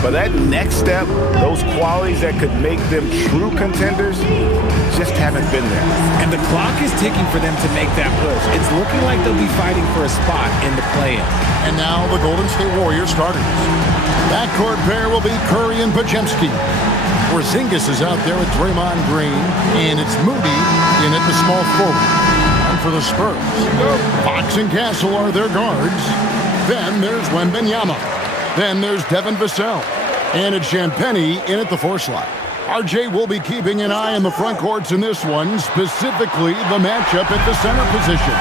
But that next step, those qualities that could make them true contenders, just haven't been there. And the clock is ticking for them to make that push. It's looking like they'll be fighting for a spot in the play-in. And now the Golden State Warriors starters. Backcourt pair will be Curry and Podziemski. Porzingis is out there with Draymond Green, and it's Moody in at the small forward. And for the Spurs, Fox and Castle are their guards. Then there's Wembanyama. Then there's Devin Vassell. And it's Champagnie in at the 4 slot. RJ will be keeping an eye on the front courts in this one, specifically the matchup at the center position.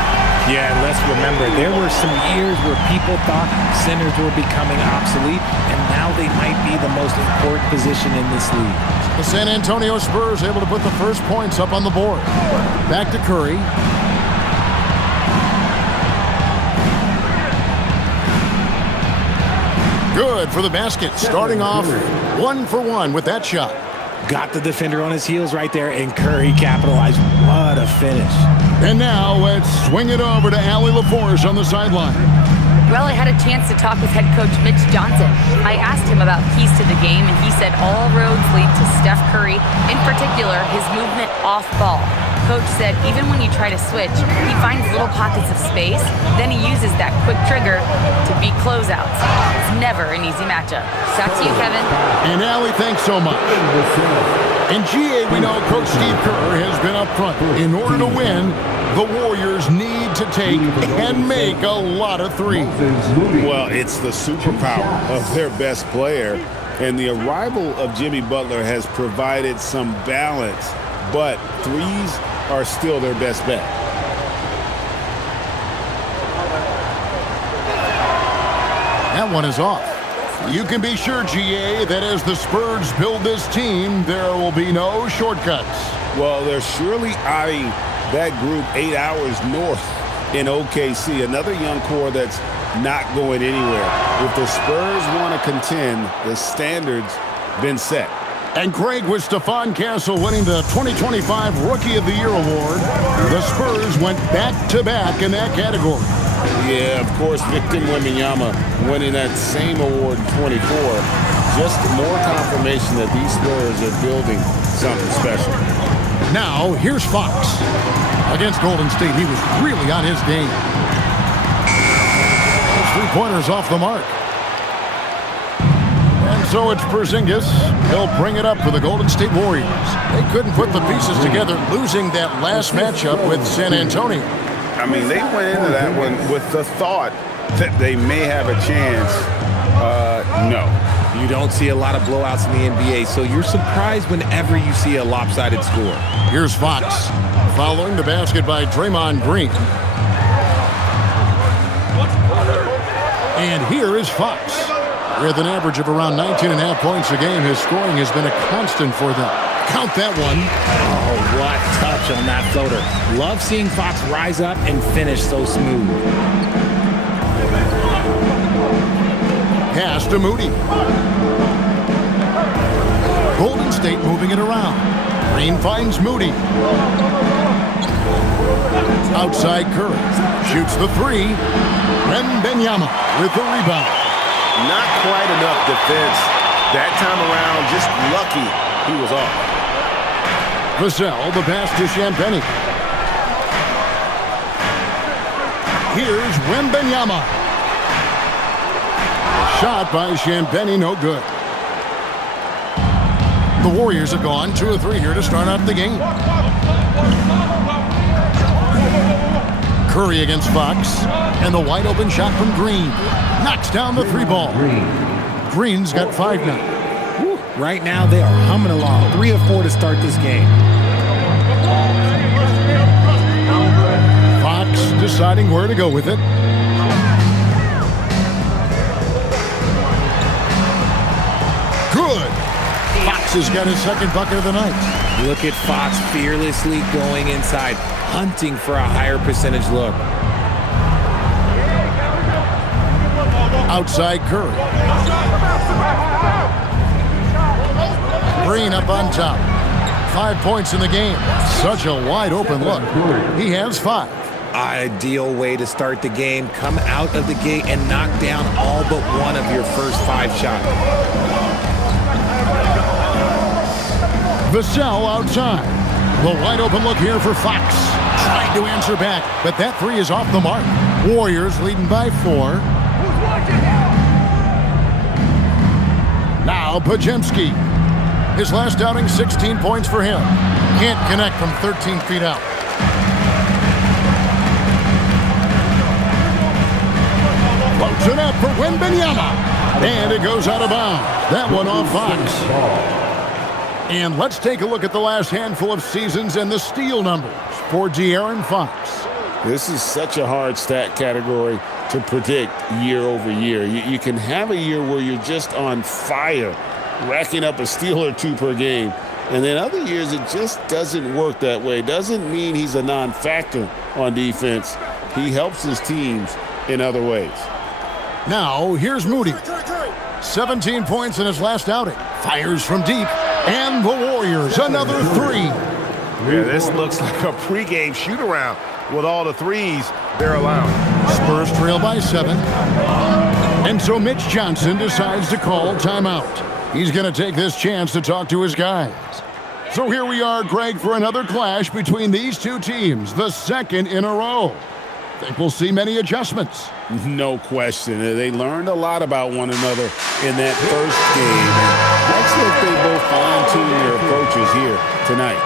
Yeah, and let's remember, there were some years where people thought centers were becoming obsolete, and now they might be the most important position in this league. The San Antonio Spurs able to put the first points up on the board. Back to Curry. Good for the basket. Starting off 1 for 1 with that shot. Got the defender on his heels right there, and Curry capitalized. What a finish. And now let's swing it over to Allie LaForge on the sideline. Well, I had a chance to talk with head coach Mitch Johnson. I asked him about keys to the game, and he said all roads lead to Steph Curry, in particular, his movement off ball. Coach said even when you try to switch, he finds little pockets of space, then he uses that quick trigger to beat closeouts. It's never an easy matchup. Back to you, Kevin. And Allie, thanks so much. In GA, we know Coach Steve Kerr has been up front. In order to win, the Warriors need to take and make a lot of threes. Well, it's the superpower of their best player, and the arrival of Jimmy Butler has provided some balance, but threes are still their best bet. That one is off. You can be sure, GA, that as the Spurs build this team, there will be no shortcuts. Well, they're surely eyeing that group 8 hours north in OKC, another young core that's not going anywhere. If the Spurs want to contend, the standard's been set. And Craig, with Stephon Castle winning the 2025 Rookie of the Year award, the Spurs went back-to-back in that category. Yeah, of course, Victor Wembanyama winning that same award in 24. Just more confirmation that these Spurs are building something special. Now, here's Fox. Against Golden State, he was really on his game. Those 3-pointers off the mark. And so it's Porzingis. He'll bring it up for the Golden State Warriors. They couldn't put the pieces together, losing that last matchup with San Antonio. I mean, they went into that one with the thought that they may have a chance. No. You don't see a lot of blowouts in the NBA, so you're surprised whenever you see a lopsided score. Here's Fox, following the basket by Draymond Green. And here is Fox. With an average of around 19.5 points a game, his scoring has been a constant for them. Count that one. Oh, what touch on that floater. Love seeing Fox rise up and finish so smooth. Pass to Moody. Golden State moving it around. Green finds Moody. Outside Curry. Shoots the 3. Wembanyama with the rebound. Not quite enough defense. That time around, just lucky he was off. Vassell, the pass to Champagnie. Here's Wembanyama. Shot by Champagnie, no good. The Warriors have gone 2 of 3 here to start out the game. Curry against Fox, and the wide open shot from Green. Knocks down the 3-ball. Green's got 5 now. Whew. Right now they are humming along. 3 of 4 to start this game. Fox deciding where to go with it. Good. Fox has got his second bucket of the night. Look at Fox fearlessly going inside, hunting for a higher percentage look. Outside Curry. Green up on top. 5 points in the game. Such a wide open look. He has 5. Ideal way to start the game. Come out of the gate and knock down all but one of your first 5 shots. Vassell outside. The wide open look here for Fox. Trying to answer back, but that three is off the mark. Warriors leading by 4. Now Pajemski. His last outing, 16 points for him. Can't connect from 13 feet out. Floats it up for Wembanyama. And it goes out of bounds. That one off Fox. And let's take a look at the last handful of seasons and the steal numbers for De'Aaron Fox. This is such a hard stat category to predict year over year. You can have a year where you're just on fire, racking up a steal or 2 per game. And then other years, it just doesn't work that way. Doesn't mean he's a non-factor on defense. He helps his teams in other ways. Now, here's Moody. 17 points in his last outing. Fires from deep. And the Warriors, another 3. Yeah, this looks like a pregame shoot-around with all the threes they're allowing. Spurs trail by 7. And so Mitch Johnson decides to call timeout. He's going to take this chance to talk to his guys. So here we are, Greg, for another clash between these two teams, the second in a row. Think we'll see many adjustments. No question. They learned a lot about one another in that first game. Let's see if they both fine-tune their approaches here tonight.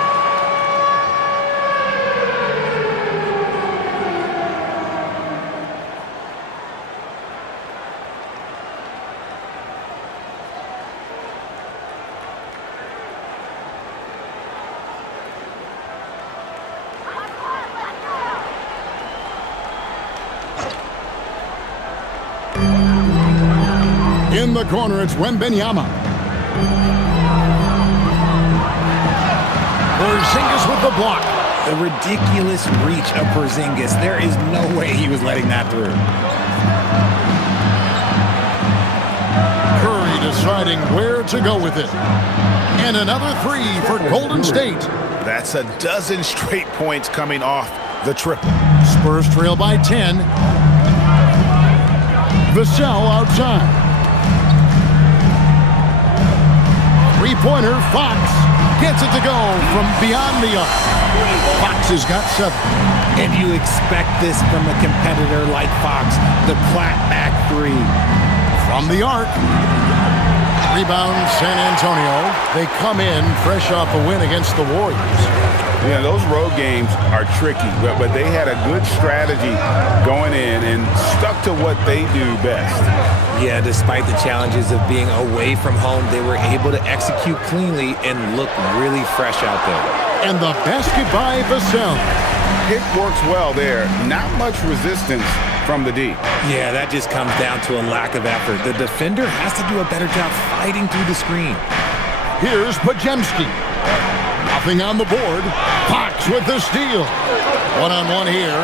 In the corner, it's Wembanyama. Porzingis with the block. The ridiculous reach of Porzingis. There is no way he was letting that through. Curry deciding where to go with it. And another 3 for Golden State. That's a dozen straight points coming off the triple. Spurs trail by 10. Vassell outside. Three-pointer, Fox gets it to go from beyond the arc. Fox has got 7. And you expect this from a competitor like Fox, the clapback 3. From the arc. Rebound, San Antonio. They come in fresh off a win against the Warriors. Yeah, those road games are tricky, but they had a good strategy going in and stuck to what they do best. Yeah, despite the challenges of being away from home, they were able to execute cleanly and look really fresh out there. And the basket by Vassell. It works well there. Not much resistance from the D. Yeah, that just comes down to a lack of effort. The defender has to do a better job fighting through the screen. Here's Pajemski. Nothing on the board. Fox with the steal. One-on-one here.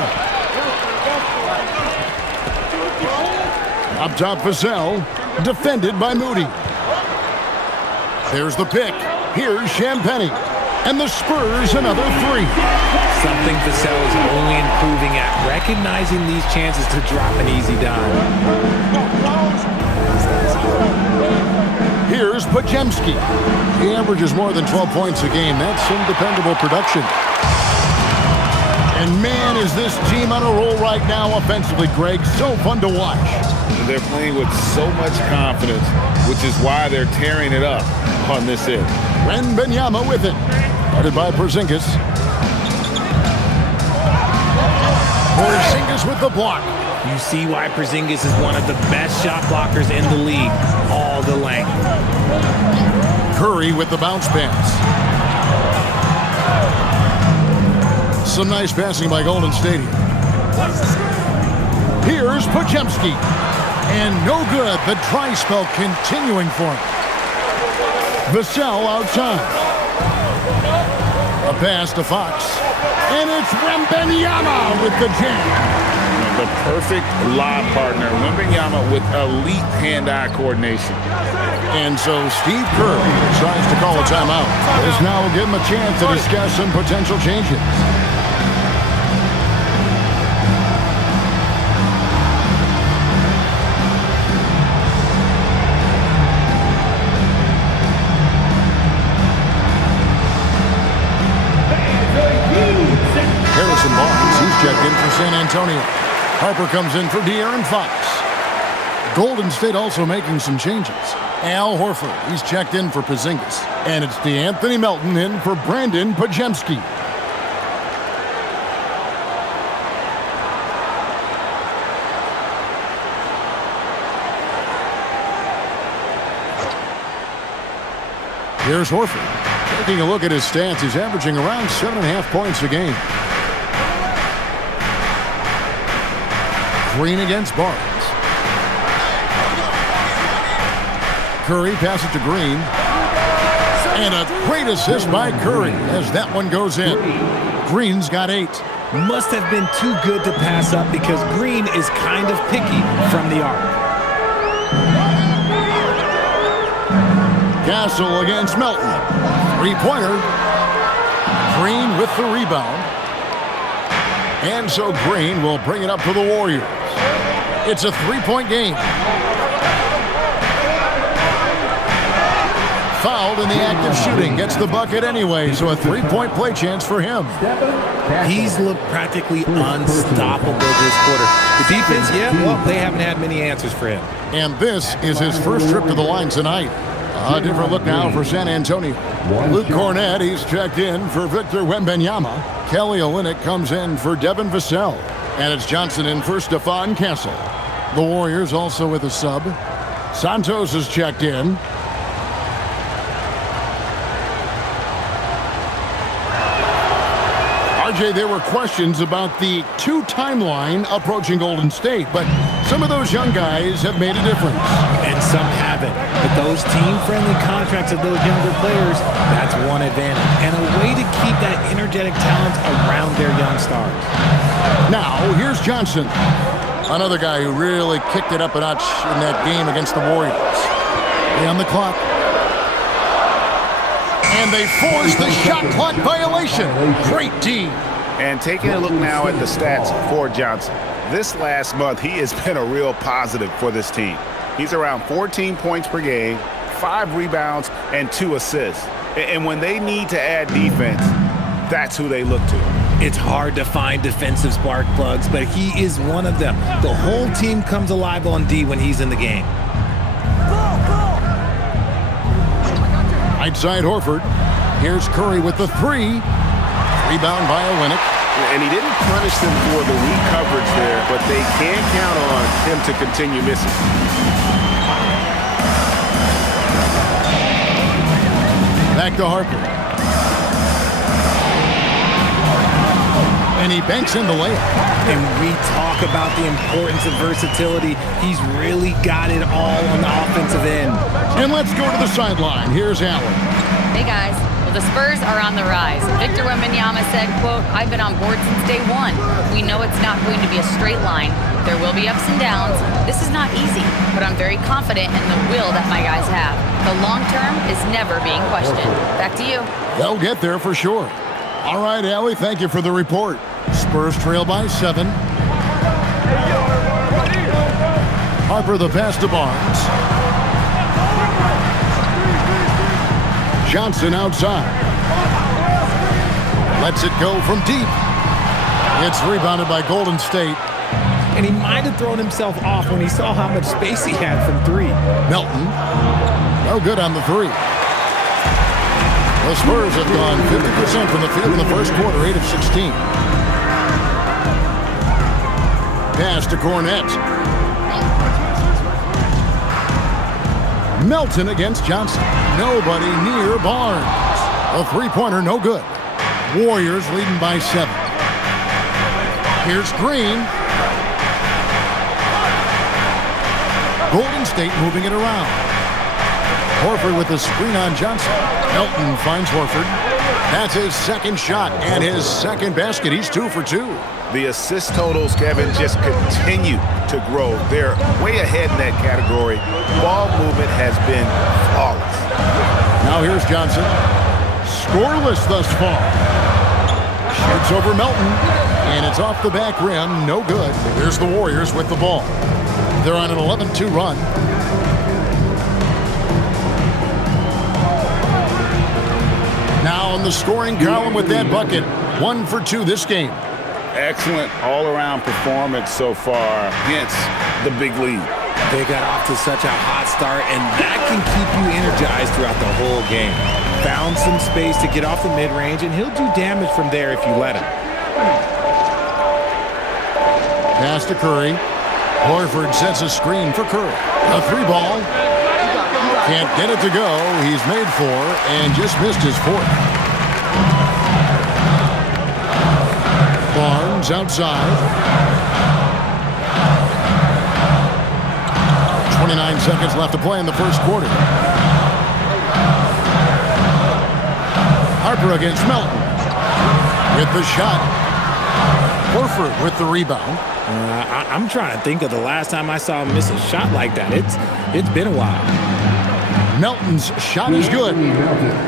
Up top, Vassell. Defended by Moody. There's the pick. Here's Champagnie. And the Spurs another 3. Something Vassell is only improving at, recognizing these chances to drop an easy dime. Here's Pajemski. He averages more than 12 points a game. That's some dependable production. And man, is this team on a roll right now offensively, Greg. So fun to watch. They're playing with so much confidence, which is why they're tearing it up on this end. Wembanyama with it. Guarded by Porzingis. Porzingis with the block. You see why Porzingis is one of the best shot blockers in the league. All the length. Curry with the bounce pass. Some nice passing by Golden State. Here's Pajemski. And no good. The dry spell continuing for him. Vassell outside. A pass to Fox. And it's Wembanyama with the jam. The perfect lob partner, Wembanyama, with elite hand-eye coordination. And so Steve Kerr tries to call a timeout. This now will give him a chance to discuss some potential changes. San Antonio. Harper comes in for De'Aaron Fox. Golden State also making some changes. Al Horford, he's checked in for Porzingis. And it's DeAnthony Melton in for Brandon Pajemski. Here's Horford. Taking a look at his stats, he's averaging around 7.5 points a game. Green against Barnes. Curry passes it to Green. And a great assist by Curry as that one goes in. Green's got 8. Must have been too good to pass up because Green is kind of picky from the arc. Castle against Melton. 3-pointer. Green with the rebound. And so Green will bring it up for the Warriors. It's a 3-point game. Fouled in the act of shooting. Gets the bucket anyway, so a 3-point play chance for him. He's looked practically unstoppable this quarter. The defense, yeah, well, they haven't had many answers for him. And this is his first trip to the line tonight. A different look now for San Antonio. Luke Cornett, he's checked in for Victor Wembanyama. Kelly Olynyk comes in for Devin Vassell. And it's Johnson in for Stephon Castle. The Warriors also with a sub. Santos is checked in. RJ, there were questions about the 2 timeline approaching Golden State, but some of those young guys have made a difference. And some haven't. But those team-friendly contracts of those younger players, that's one advantage. And a way to keep that energetic talent around their young stars. Now, here's Johnson. Another guy who really kicked it up a notch in that game against the Warriors. On the clock. And they force the shot clock violation. Great D. And taking a look now at the stats for Johnson. This last month, he has been a real positive for this team. He's around 14 points per game, 5 rebounds, and 2 assists. And when they need to add defense, that's who they look to. It's hard to find defensive spark plugs, but he is one of them. The whole team comes alive on D when he's in the game. Right side Horford. Here's Curry with the 3. Rebound by Olynyk. And he didn't punish them for the weak coverage there, but they can count on him to continue missing. Back to Harper. And he banks in the layup. And we talk about the importance of versatility. He's really got it all on the offensive end. And let's go to the sideline. Here's Allen. Hey guys, well the Spurs are on the rise. Victor Wembanyama said, quote, "I've been on board since day one. We know it's not going to be a straight line. There will be ups and downs. This is not easy, but I'm very confident in the will that my guys have. The long term is never being questioned." Back to you. They'll get there for sure. All right, Allie, thank you for the report. Spurs trail by 7. Harper the pass to Barnes. Johnson outside. Lets it go from deep. It's rebounded by Golden State. And he might have thrown himself off when he saw how much space he had from 3. Melton. No good on the 3. The Spurs have gone 50% from the field in the first quarter, 8 of 16. Pass to Cornett. Melton against Johnson. Nobody near Barnes. A 3-pointer, no good. Warriors leading by 7. Here's Green. Golden State moving it around. Horford with the screen on Johnson. Melton finds Horford. That's his second shot and his second basket. He's 2 for 2. The assist totals, Kevin, just continue to grow. They're way ahead in that category. Ball movement has been flawless. Now here's Johnson. Scoreless thus far. Shoots over Melton, and it's off the back rim. No good. Here's the Warriors with the ball. They're on an 11-2 run. Now on the scoring column with that bucket. 1 for 2 this game. Excellent all-around performance so far, hence the big lead. They got off to such a hot start, and that can keep you energized throughout the whole game. Found some space to get off the mid-range, and he'll do damage from there if you let him. Pass to Curry. Horford sets a screen for Curry. A three ball. Can't get it to go. He's made four and just missed his fourth. Barnes outside. 29 seconds left to play in the first quarter. Harper against Melton. With the shot. Horford with the rebound. I'm trying to think of the last time I saw him miss a shot like that. It's been a while. Melton's shot is good.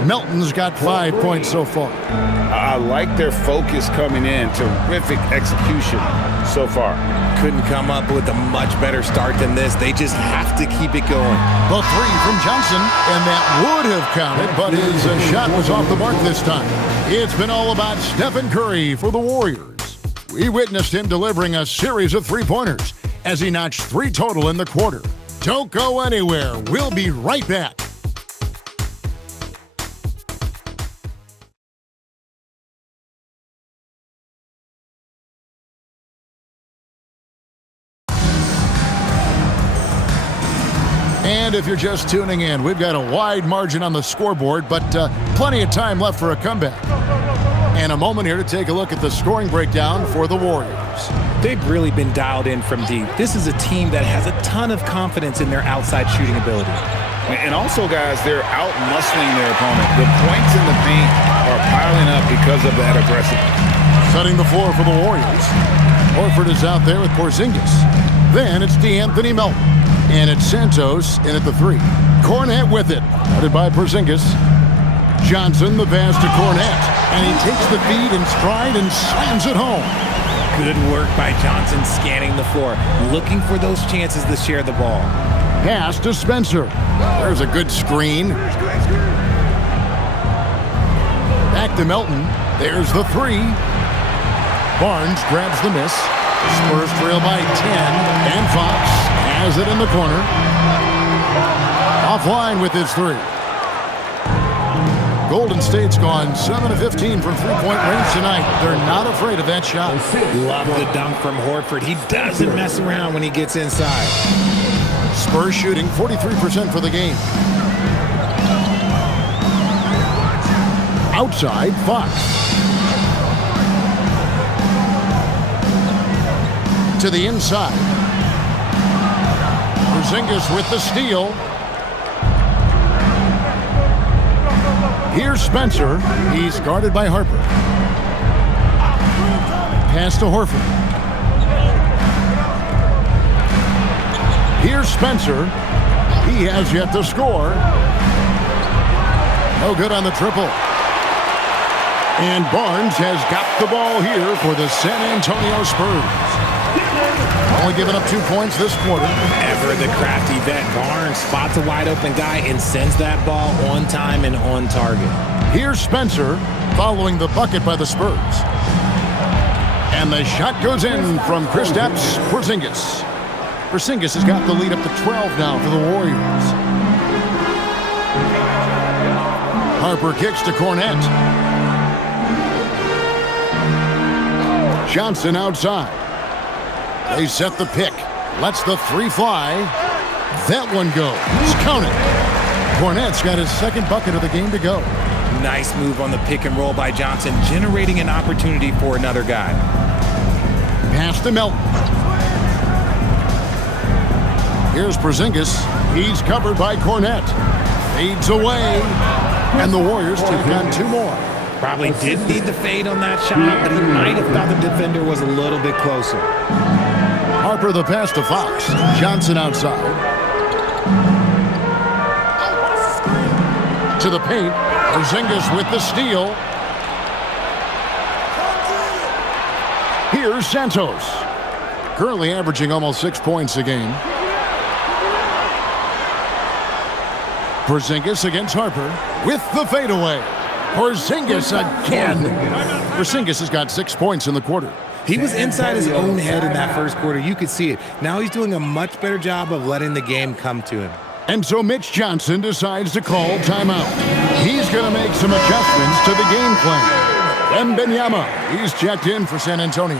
Melton's got 5 points so far. I like their focus coming in. Terrific execution so far. Couldn't come up with a much better start than this. They just have to keep it going. The three from Johnson, and that would have counted, but his shot was off the mark this time. It's been all about Stephen Curry for the Warriors. We witnessed him delivering a series of three-pointers as he notched 3 total in the quarter. Don't go anywhere. We'll be right back. And if you're just tuning in, we've got a wide margin on the scoreboard, but plenty of time left for a comeback. And a moment here to take a look at the scoring breakdown for the Warriors. They've really been dialed in from deep. This is a team that has a ton of confidence in their outside shooting ability. And also, guys, they're out-muscling their opponent. The points in the paint are piling up because of that aggressiveness. Setting the floor for the Warriors. Horford is out there with Porzingis. Then it's DeAnthony Melton. And it's Santos in at the 3. Cornet with it. Headed by Porzingis. Johnson the pass to Cornet. And he takes the feed in stride and slams it home. Good work by Johnson scanning the floor, looking for those chances to share the ball. Pass to Spencer. There's a good screen. Back to Melton. There's the 3. Barnes grabs the miss. Spurs trail by 10. And Fox has it in the corner. Offline with his 3. Golden State's gone 7 of 15 from three-point range tonight. They're not afraid of that shot. Love the dunk from Horford. He doesn't mess around when he gets inside. Spurs shooting 43% for the game. Outside, Fox. To the inside. Porzingis with the steal. Here's Spencer. He's guarded by Harper. Pass to Horford. Here's Spencer. He has yet to score. No good on the triple. And Barnes has got the ball here for the San Antonio Spurs. Only giving up 2 points this quarter. Ever the crafty vet, Barnes spots a wide open guy and sends that ball on time and on target. Here's Spencer following the bucket by the Spurs. And the shot goes in from Kristaps Porzingis. Porzingis has got the lead up to 12 now for the Warriors. Harper kicks to Cornet. Johnson outside. They set the pick. Lets the 3 fly. That one goes. Counted. Cornet's got his second bucket of the game to go. Nice move on the pick and roll by Johnson, generating an opportunity for another guy. Pass to Melton. Here's Porzingis. He's covered by Cornet. Fades away. And the Warriors take on 2 more. Probably didn't need the fade on that shot, but he might have thought the defender was a little bit closer. Harper the pass to Fox. Johnson outside. To the paint. Porzingis with the steal. Here's Santos. Currently averaging almost 6 points a game. Porzingis against Harper with the fadeaway. Porzingis again. Porzingis has got 6 points in the quarter. He was inside his own head in that first quarter. You could see it. Now he's doing a much better job of letting the game come to him. And so Mitch Johnson decides to call timeout. He's going to make some adjustments to the game plan. Wembanyama, he's checked in for San Antonio.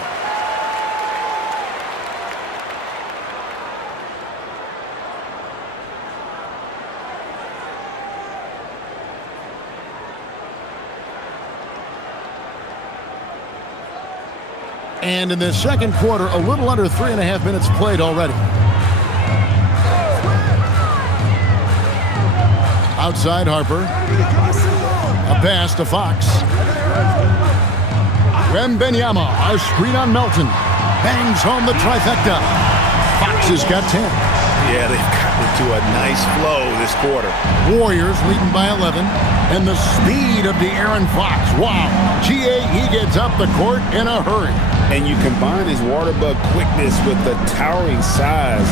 And in the second quarter, a little under 3.5 minutes played already. Outside Harper. A pass to Fox. Wembanyama, a screen on Melton. Bangs home the trifecta. Fox has got 10. Yeah, they've gotten into a nice flow this quarter. Warriors leading by 11. And the speed of De'Aaron Fox. Wow. GA, he gets up the court in a hurry. And you combine his water bug quickness with the towering size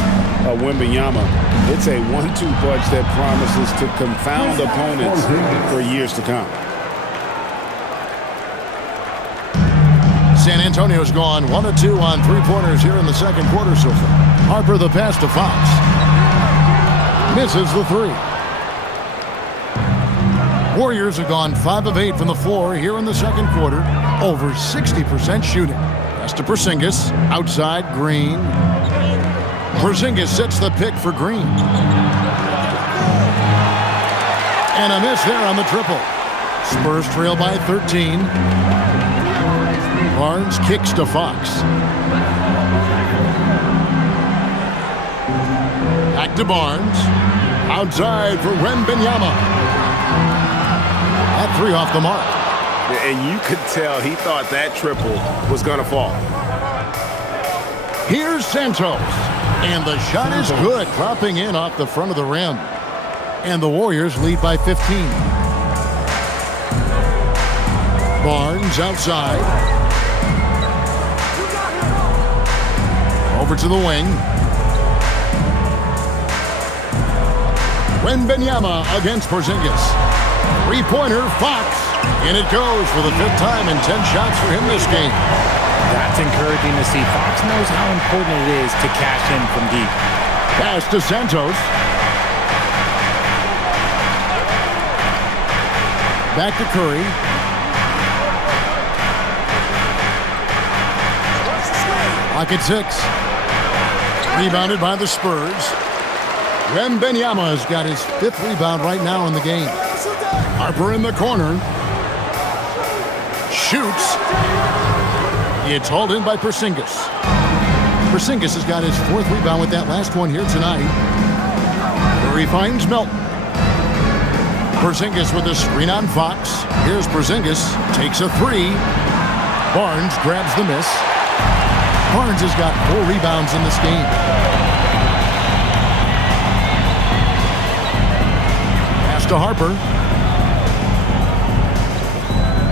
of Wembanyama. It's a 1-2 punch that promises to confound opponents for years to come. San Antonio's gone 1 of 2 on three-pointers here in the second quarter so far. Harper the pass to Fox. Misses the three. Warriors have gone 5 of 8 from the floor here in the second quarter. Over 60% shooting. Pass to Porzingis. Outside Green. Porzingis sets the pick for Green. And a miss there on the triple. Spurs trail by 13. Barnes kicks to Fox. Back to Barnes. Outside for Wembanyama. That three off the mark. And you could tell he thought that triple was going to fall. Here's Santos. And the shot is good, dropping in off the front of the rim. And the Warriors lead by 15. Barnes outside. Over to the wing. Wembanyama against Porzingis. Three-pointer, Fox. And it goes for the 5th time in 10 shots for him this game. That's encouraging to see. Fox knows how important it is to cash in from deep. Pass to Santos. Back to Curry. Lock at 6. Rebounded by the Spurs. Wembanyama has got his 5th rebound right now in the game. Harper in the corner. Shoots. It's hauled in by Porzingis. Porzingis has got his 4th rebound with that last one here tonight. Curry finds Melton. Porzingis with a screen on Fox. Here's Porzingis. Takes a 3. Barnes grabs the miss. Barnes has got 4 rebounds in this game. Pass to Harper.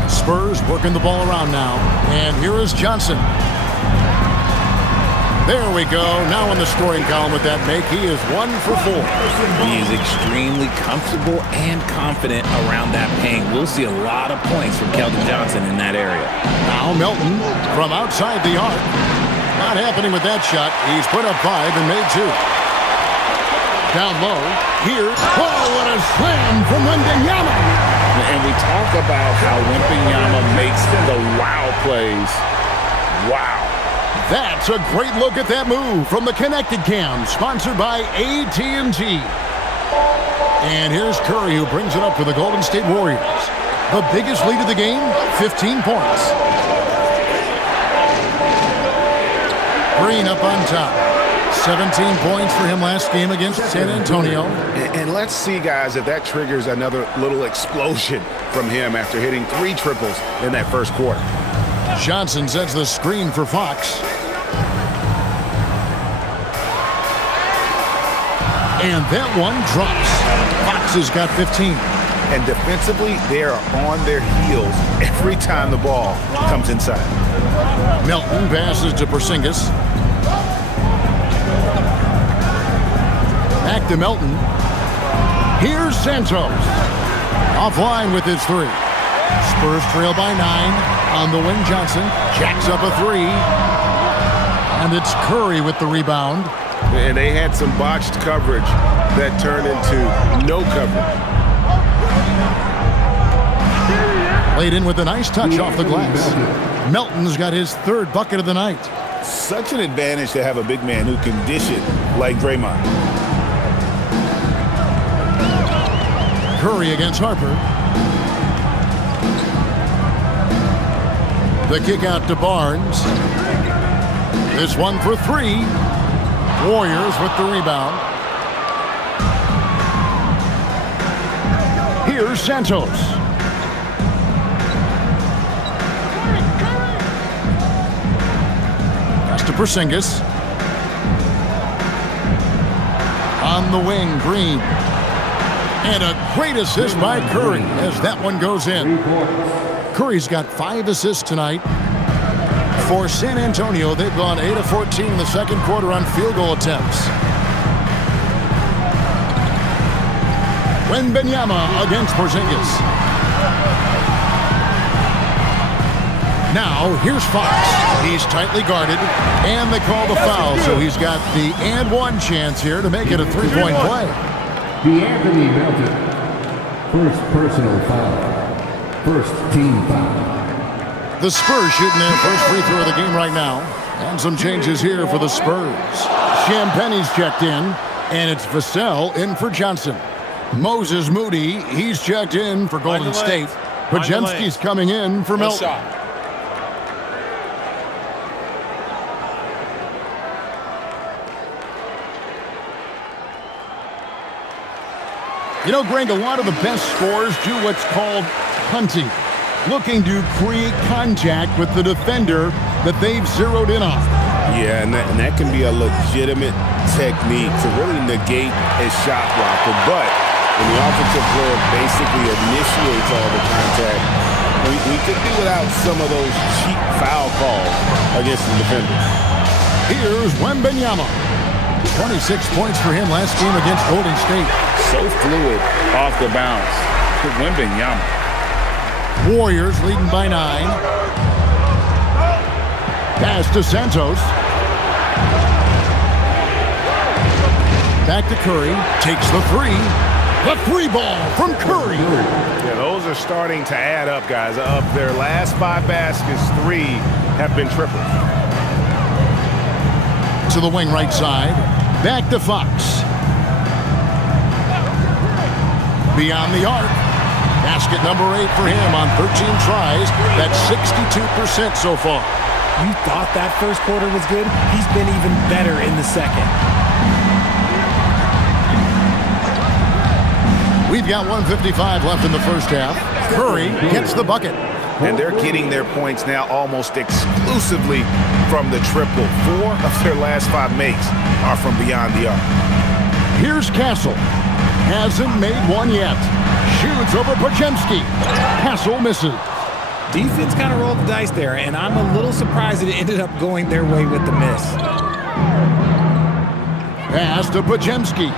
Spurs working the ball around now. And here is Johnson. There we go. Now in the scoring column with that make, he is 1 for 4. He is extremely comfortable and confident around that paint. We'll see a lot of points from Keldon Johnson in that area. Now Melton from outside the arc. Not happening with that shot. He's put up 5 and made 2. Down low. Here. Oh, what a slam from Wembanyama. And we talk about how Wembanyama makes the wow plays. Wow. That's a great look at that move from the Connected Cam, sponsored by AT&T. And here's Curry, who brings it up for the Golden State Warriors. The biggest lead of the game, 15 points. Green up on top. 17 points for him last game against San Antonio. And let's see, guys, if that triggers another little explosion from him after hitting 3 triples in that first quarter. Johnson sets the screen for Fox. And that one drops. Fox has got 15. And defensively, they are on their heels every time the ball comes inside. Melton passes to Porzingis. Back to Melton. Here's Santos. Offline with his 3. Spurs trail by 9. On the wing, Johnson jacks up a 3. And it's Curry with the rebound. And they had some botched coverage that turned into no coverage. Played in with a nice touch off the glass. Melton's got his 3rd bucket of the night. Such an advantage to have a big man who can dish it like Draymond. Curry against Harper. The kick out to Barnes. This one for 3. Warriors with the rebound. Here's Santos. Pass to Porzingis. On the wing, Green. And a great assist by Curry as that one goes in. Curry's got 5 assists tonight. For San Antonio, they've gone 8 of 14 in the second quarter on field goal attempts. Wembanyama against Porzingis. Now, here's Fox. He's tightly guarded, and they call the foul, so he's got the and one chance here to make it a 3-point play. D'Anthony Melton. First personal foul. First team foul. The Spurs shooting their first free throw of the game right now. And some changes here for the Spurs. Champagne's checked in, and it's Vassell in for Johnson. Moses Moody, he's checked in for Golden State. Podziemski's coming in for Melton. You know, Greg, a lot of the best scorers do what's called hunting, looking to create contact with the defender that they've zeroed in on. Yeah, and that can be a legitimate technique to really negate a shot blocker. But when the offensive player basically initiates all the contact, we could do without some of those cheap foul calls against the defender. Here's Wembanyama. 26 points for him last game against Golden State. So fluid off the bounce. Wembanyama. Warriors leading by 9. Pass to Santos. Back to Curry. Takes the 3. The 3 ball from Curry. Yeah, those are starting to add up, guys. Of their last 5 baskets, 3 have been triples. To the wing right side. Back to Fox. Beyond the arc. Basket number 8 for him on 13 tries. That's 62% so far. You thought that first quarter was good? He's been even better in the second. We've got 1:55 left in the first half. Curry gets the bucket. And they're getting their points now almost exclusively from the triple. 4 of their last 5 makes are from beyond the arc. Here's Castle. Hasn't made one yet. Shoots over Podziemski. Castle misses. Defense kind of rolled the dice there, and I'm a little surprised it ended up going their way with the miss. Pass to Podziemski.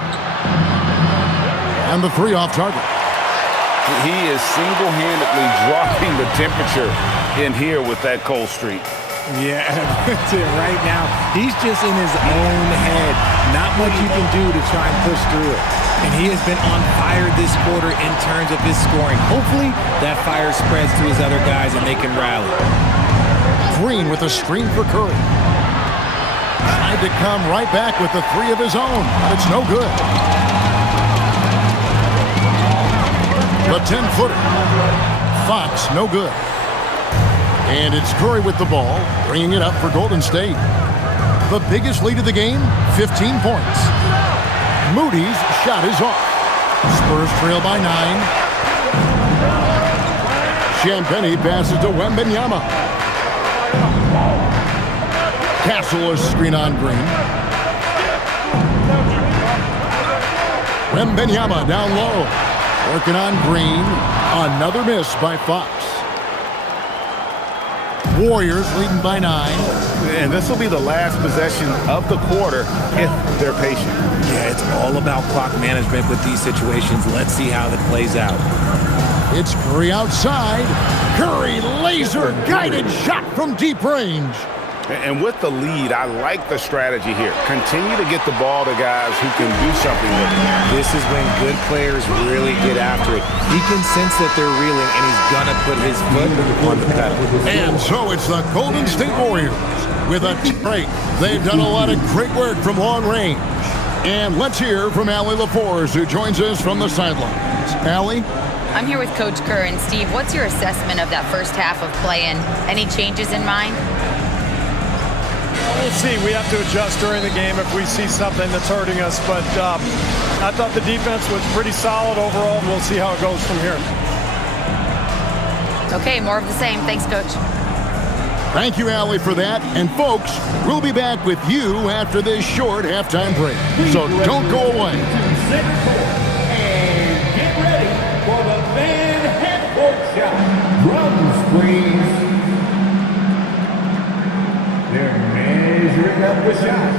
And the 3 off target. He is single-handedly dropping the temperature in here with that cold streak. Yeah, that's it right now. He's just in his own head. Not much you can do to try and push through it. And he has been on fire this quarter in terms of his scoring. Hopefully, that fire spreads to his other guys and they can rally. Green with a screen for Curry. Tried to come right back with the 3 of his own, but it's no good. The 10-footer. Fox, no good. And it's Curry with the ball, bringing it up for Golden State. The biggest lead of the game, 15 points. Moody's shot is off. Spurs trail by 9. Champagnie passes to Wembanyama. Castle is screen on Green. Wembanyama down low. Working on Green. Another miss by Fox. Warriors leading by 9. And this will be the last possession of the quarter if they're patient. Yeah, it's all about clock management with these situations. Let's see how that plays out. It's Curry outside. Curry laser-guided shot from deep range. And with the lead, I like the strategy here. Continue to get the ball to guys who can do something with it. This is when good players really get after it. He can sense that they're reeling, and he's going to put his foot on the pedal. And so it's the Golden State Warriors with a break. They've done a lot of great work from long range. And let's hear from Allie LaForce, who joins us from the sidelines. Allie? I'm here with Coach Kerr. And Steve, what's your assessment of that first half of play and any changes in mind? We'll see. We have to adjust during the game if we see something that's hurting us. But I thought the defense was pretty solid overall. We'll see how it goes from here. Okay, more of the same. Thanks, Coach. Thank you, Allie, for that. And, folks, we'll be back with you after this short halftime break. So don't go away. And get ready for the man half-court shot. Drums, please. They're measuring up the shot.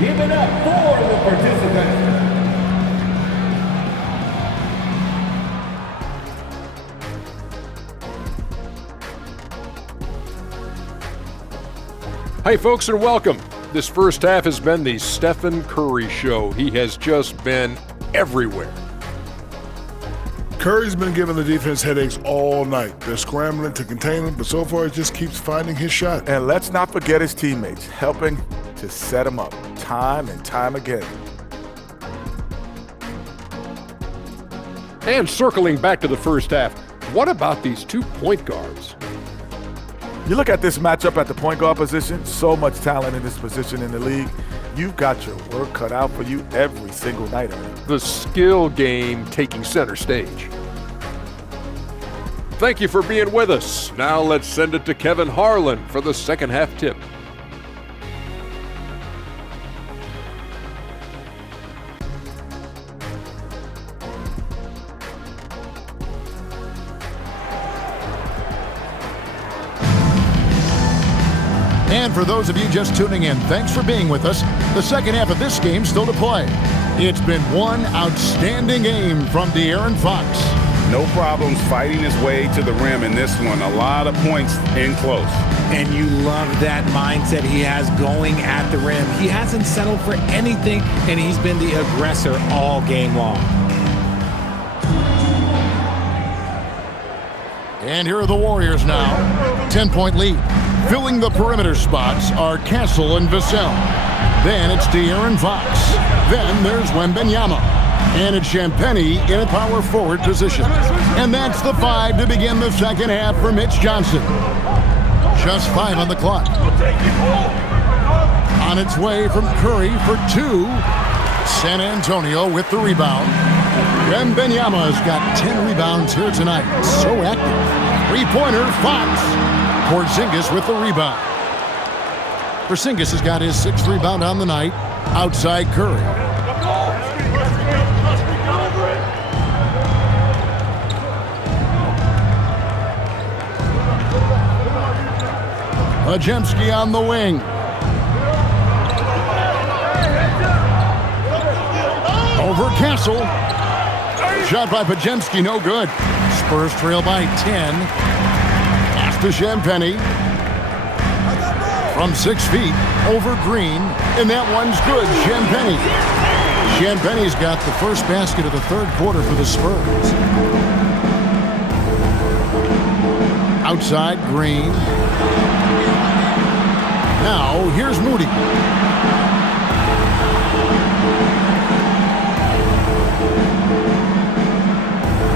Give it up for the participants. Hey folks, and welcome. This first half has been the Stephen Curry show. He has just been everywhere. Curry's been giving the defense headaches all night. They're scrambling to contain him, but so far he just keeps finding his shot. And let's not forget his teammates, helping to set him up time and time again. And circling back to the first half, what about these 2 point guards? You look at this matchup at the point guard position, so much talent in this position in the league. You've got your work cut out for you every single night, Ernie. The skill game taking center stage. Thank you for being with us. Now let's send it to Kevin Harlan for the second half tip. And for those of you just tuning in, thanks for being with us. The second half of this game still to play. It's been one outstanding game from De'Aaron Fox. No problems fighting his way to the rim in this one. A lot of points in close. And you love that mindset he has going at the rim. He hasn't settled for anything, and he's been the aggressor all game long. And here are the Warriors now. 10-point lead. Filling the perimeter spots are Castle and Vassell. Then it's De'Aaron Fox. Then there's Wembanyama. And it's Champagnie in a power forward position. And that's the 5 to begin the second half for Mitch Johnson. Just 5 on the clock. On its way from Curry for 2. San Antonio with the rebound. Wembanyama's got 10 rebounds here tonight. So active. Three-pointer, Fox. Porzingis with the rebound. Porzingis has got his 6th rebound on the night. Outside Curry. Podziemski on the wing. Over Castle. Shot by Podziemski, no good. Spurs trail by 10. To Champagnie from 6 feet over Green, and that one's good. Champagnie. Champagnie's got the first basket of the third quarter for the Spurs. Outside Green. Now here's Moody.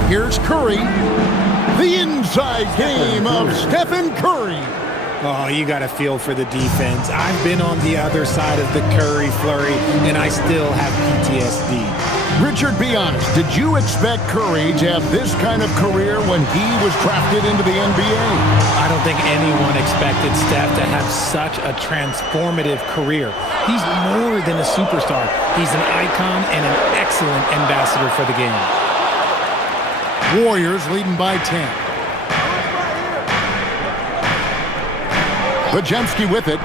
Here's Curry. The inside game of Stephen Curry. Oh, you got to feel for the defense. I've been on the other side of the Curry flurry, and I still have PTSD. Richard, be honest. Did you expect Curry to have this kind of career when he was drafted into the NBA? I don't think anyone expected Steph to have such a transformative career. He's more than a superstar. He's an icon and an excellent ambassador for the game. Warriors leading by 10. Podziemski with it,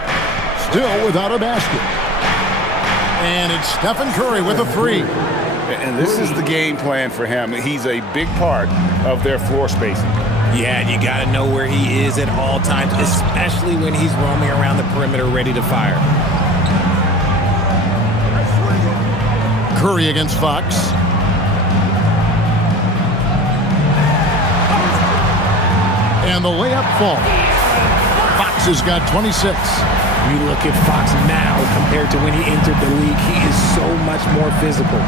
still without a basket. And it's Stephen Curry with a three. And this is the game plan for him. He's a big part of their floor spacing. Yeah, you got to know where he is at all times, especially when he's roaming around the perimeter ready to fire. Curry against Fox. And the layup falls. Fox has got 26. You look at Fox now compared to when he entered the league, he is so much more physical.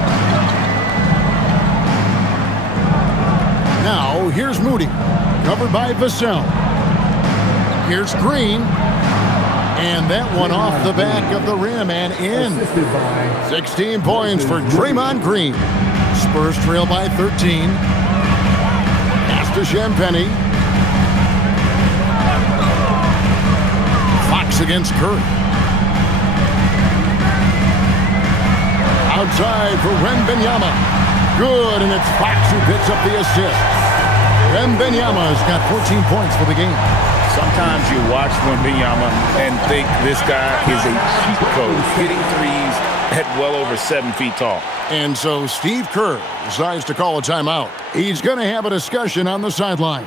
Now, here's Moody, covered by Vassell. Here's Green. And that one off the back of the rim and in. 16 points for Draymond Green. Spurs trail by 13. Pass to Champagnie. Fox against Curry. Outside for Wembanyama. Good, and it's Fox who picks up the assist. Wembanyama's got 14 points for the game. Sometimes you watch Wembanyama and think this guy is a cheat code, hitting threes at well over 7 feet tall. And so Steve Kerr decides to call a timeout. He's going to have a discussion on the sideline.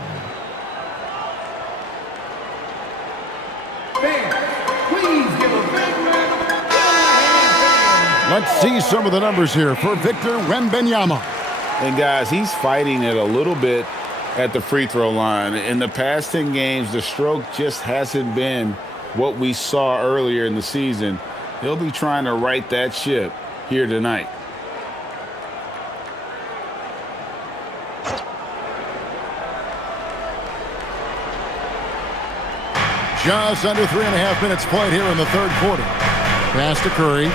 Let's see some of the numbers here for Victor Wembanyama. And guys, he's fighting it a little bit at the free throw line. In the past 10 games, the stroke just hasn't been what we saw earlier in the season. He'll be trying to right that ship here tonight. Just under 3.5 minutes played here in the third quarter. Pass to Curry.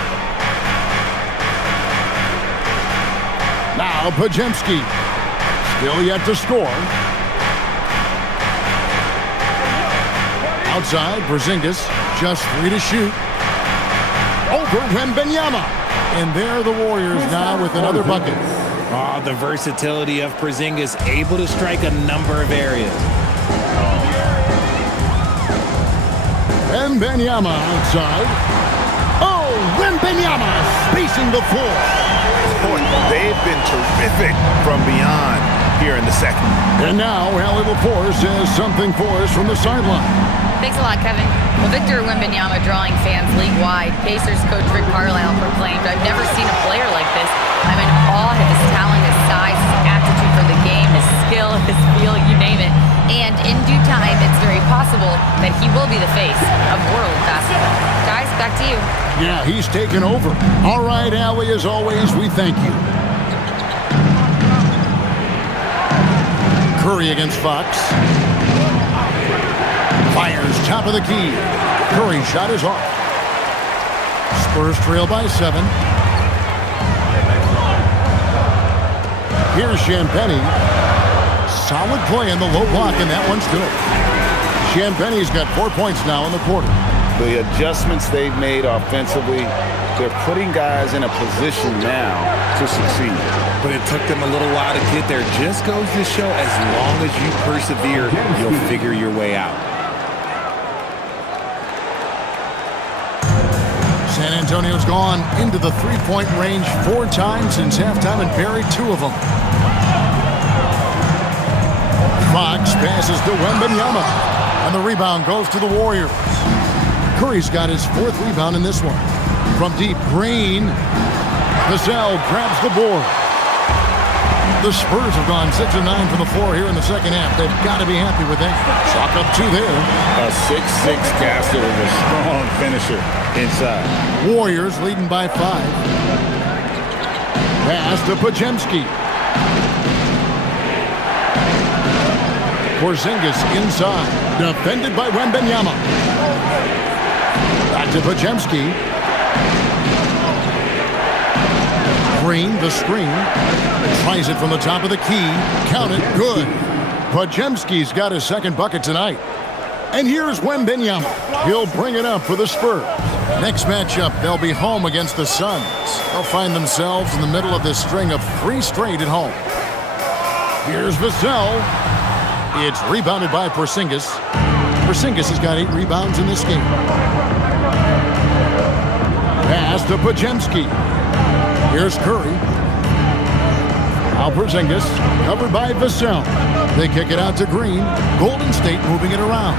Now Podziemski. Still yet to score. Outside, Porzingis. Just 3 to shoot. Over Wembanyama. And there the Warriors now with another bucket. Oh, the versatility of Porzingis, able to strike a number of areas. Wembanyama outside. Oh, Wembanyama spacing the floor. Boy, they've been terrific from beyond here in the second. And now Allie LaForce has something for us from the sideline. Thanks a lot, Kevin. Well, Victor Wembanyama drawing fans league-wide. Pacers coach Rick Carlisle proclaimed, "I've never seen a player like this. I'm in awe of his talent, his size, his aptitude for the game, his skill, his feel, you name it. And in due time, it's very possible that he will be the face of world basketball." Guys, back to you. Yeah, he's taken over. All right, Allie, as always, we thank you. Curry against Fox. Fires top of the key. Curry shot is off. Spurs trail by 7. Here's Champagnie. Solid play in the low block, and that one's good. Champagnie's got 4 points now in the quarter. The adjustments they've made offensively, they're putting guys in a position now to succeed. But it took them a little while to get there. Just goes to show, as long as you persevere, you'll figure your way out. San Antonio's gone into the three-point range 4 times since halftime and buried 2 of them. Fox passes to Wembanyama, and the rebound goes to the Warriors. Curry's got his 4th rebound in this one. From deep, Green. Vassell grabs the board. The Spurs have gone 6 of 9 from the floor here in the second half. They've got to be happy with that. Chalk up 2 there. A 6'6" Castle is a strong finisher inside. Warriors leading by 5. Pass to Podziemski. Porzingis inside. Defended by Wembanyama. Back to Podziemski. Green, the screen. Tries it from the top of the key. Count it. Good. Podziemski's got his 2nd bucket tonight. And here's Wembanyama. He'll bring it up for the Spurs. Next matchup, they'll be home against the Suns. They'll find themselves in the middle of this string of 3 straight at home. Here's Vassell. It's rebounded by Porzingis. Porzingis has got 8 rebounds in this game. Pass to Pajemski. Here's Curry. Porzingis covered by Vassell. They kick it out to Green. Golden State moving it around.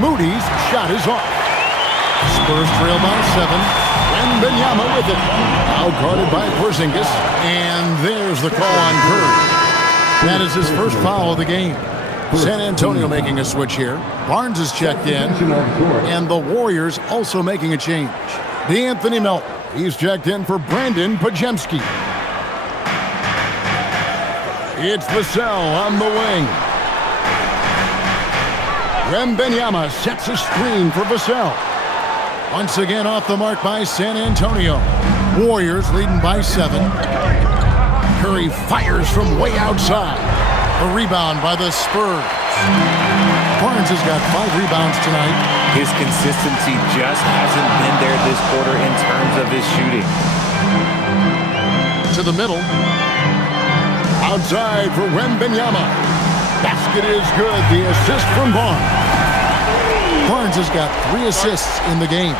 Moody's shot is off. Spurs trail by 7. Wembanyama with it. Now guarded by Porzingis. And there's the call on Curry. That is his first foul of the game. San Antonio making a switch here. Barnes is checked in. And the Warriors also making a change. DeAnthony Melton. He's checked in for Brandon Pajemski. It's Vassell on the wing. Wembanyama sets a screen for Vassell. Once again off the mark by San Antonio. Warriors leading by 7. Curry fires from way outside. A rebound by the Spurs. Barnes has got 5 rebounds tonight. His consistency just hasn't been there this quarter in terms of his shooting. To the middle. Outside for Wembanyama. Basket is good. The assist from Barnes. Barnes has got 3 assists in the game.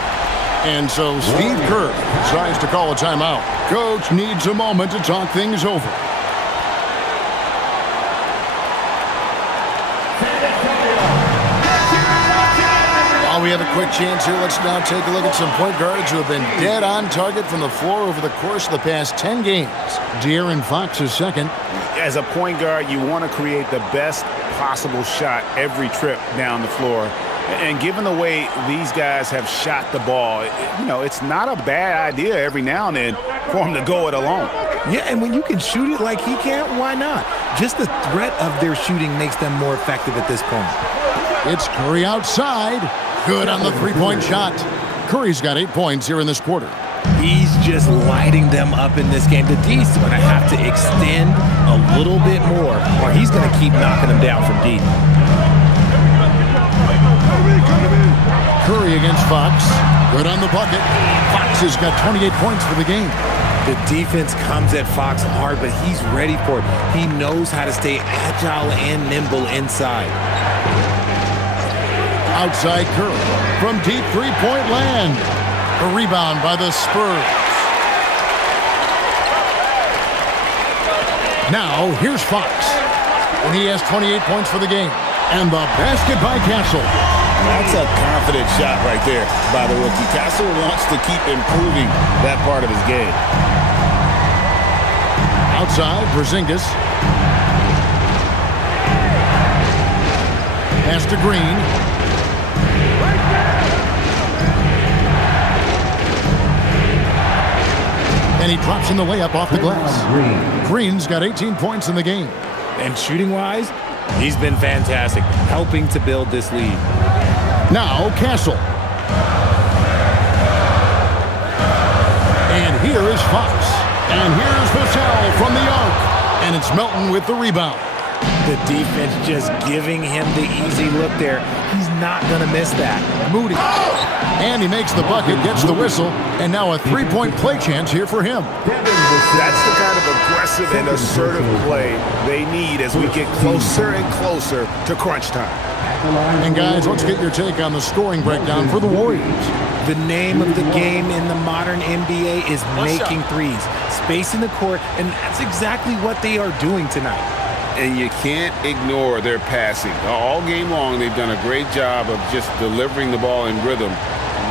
And so Steve Kerr decides to call a timeout. Coach needs a moment to talk things over. While we have a quick chance here, let's now take a look at some point guards who have been dead on target from the floor over the course of the past 10 games. De'Aaron Fox is second. As a point guard, you want to create the best possible shot every trip down the floor. And given the way these guys have shot the ball, it's not a bad idea every now and then for him to go it alone. Yeah, and when you can shoot it like he can, why not? Just the threat of their shooting makes them more effective at this point. It's Curry outside. Good on the three-point shot. Curry's got 8 points here in this quarter. He's just lighting them up in this game. The D's going to have to extend a little bit more, or he's going to keep knocking them down from deep. Curry against Fox. Good on the bucket. Fox has got 28 points for the game. The defense comes at Fox hard, but he's ready for it. He knows how to stay agile and nimble inside. Outside Curry from deep three-point land. A rebound by the Spurs. Now, here's Fox. And he has 28 points for the game. And the basket by Castle. That's a confident shot right there by the rookie. Castle wants to keep improving that part of his game. Outside, Porzingis. Pass to Green. And he drops in the layup off the glass. Green's got 18 points in the game. And shooting-wise, he's been fantastic, helping to build this lead. Now, Castle. And here is Fox. And here's Vassell from the arc. And it's Melton with the rebound. The defense just giving him the easy look there. He's not going to miss that. Moody. And he makes the bucket, gets the whistle, and now a three-point play chance here for him. That's the kind of aggressive and assertive play they need as we get closer and closer to crunch time. And guys, let's get your take on the scoring breakdown for the Warriors. The name of the game in the modern NBA is making threes, spacing the court, and that's exactly what they are doing tonight. And you can't ignore their passing. All game long, they've done a great job of just delivering the ball in rhythm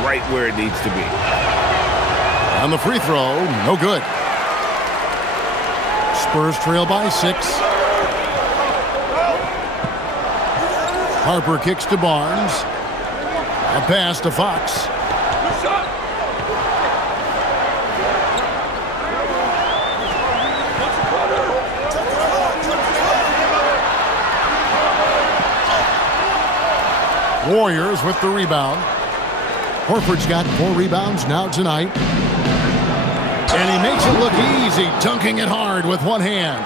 right where it needs to be. On the free throw, no good. Spurs trail by 6. Harper kicks to Barnes. A pass to Fox. Warriors with the rebound. Horford's got 4 rebounds now tonight. And he makes it look easy, dunking it hard with one hand.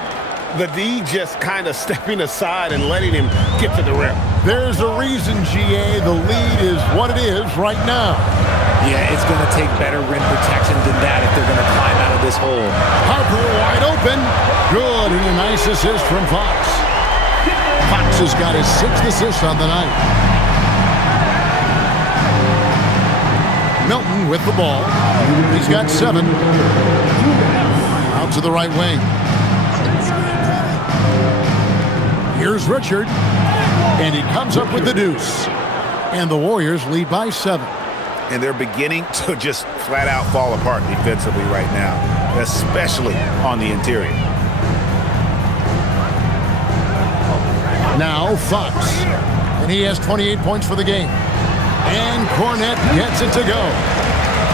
The D just kind of stepping aside and letting him get to the rim. There's a reason, GA, the lead is what it is right now. Yeah, it's going to take better rim protection than that if they're going to climb out of this hole. Harper wide open. Good, and a nice assist from Fox. Fox has got his 6th assist on the night. Melton with the ball. He's got 7. Out to the right wing. Here's Richard. And he comes up with the deuce. And the Warriors lead by 7. And they're beginning to just flat out fall apart defensively right now, especially on the interior. Now Fox. And he has 28 points for the game. And Cornet gets it to go.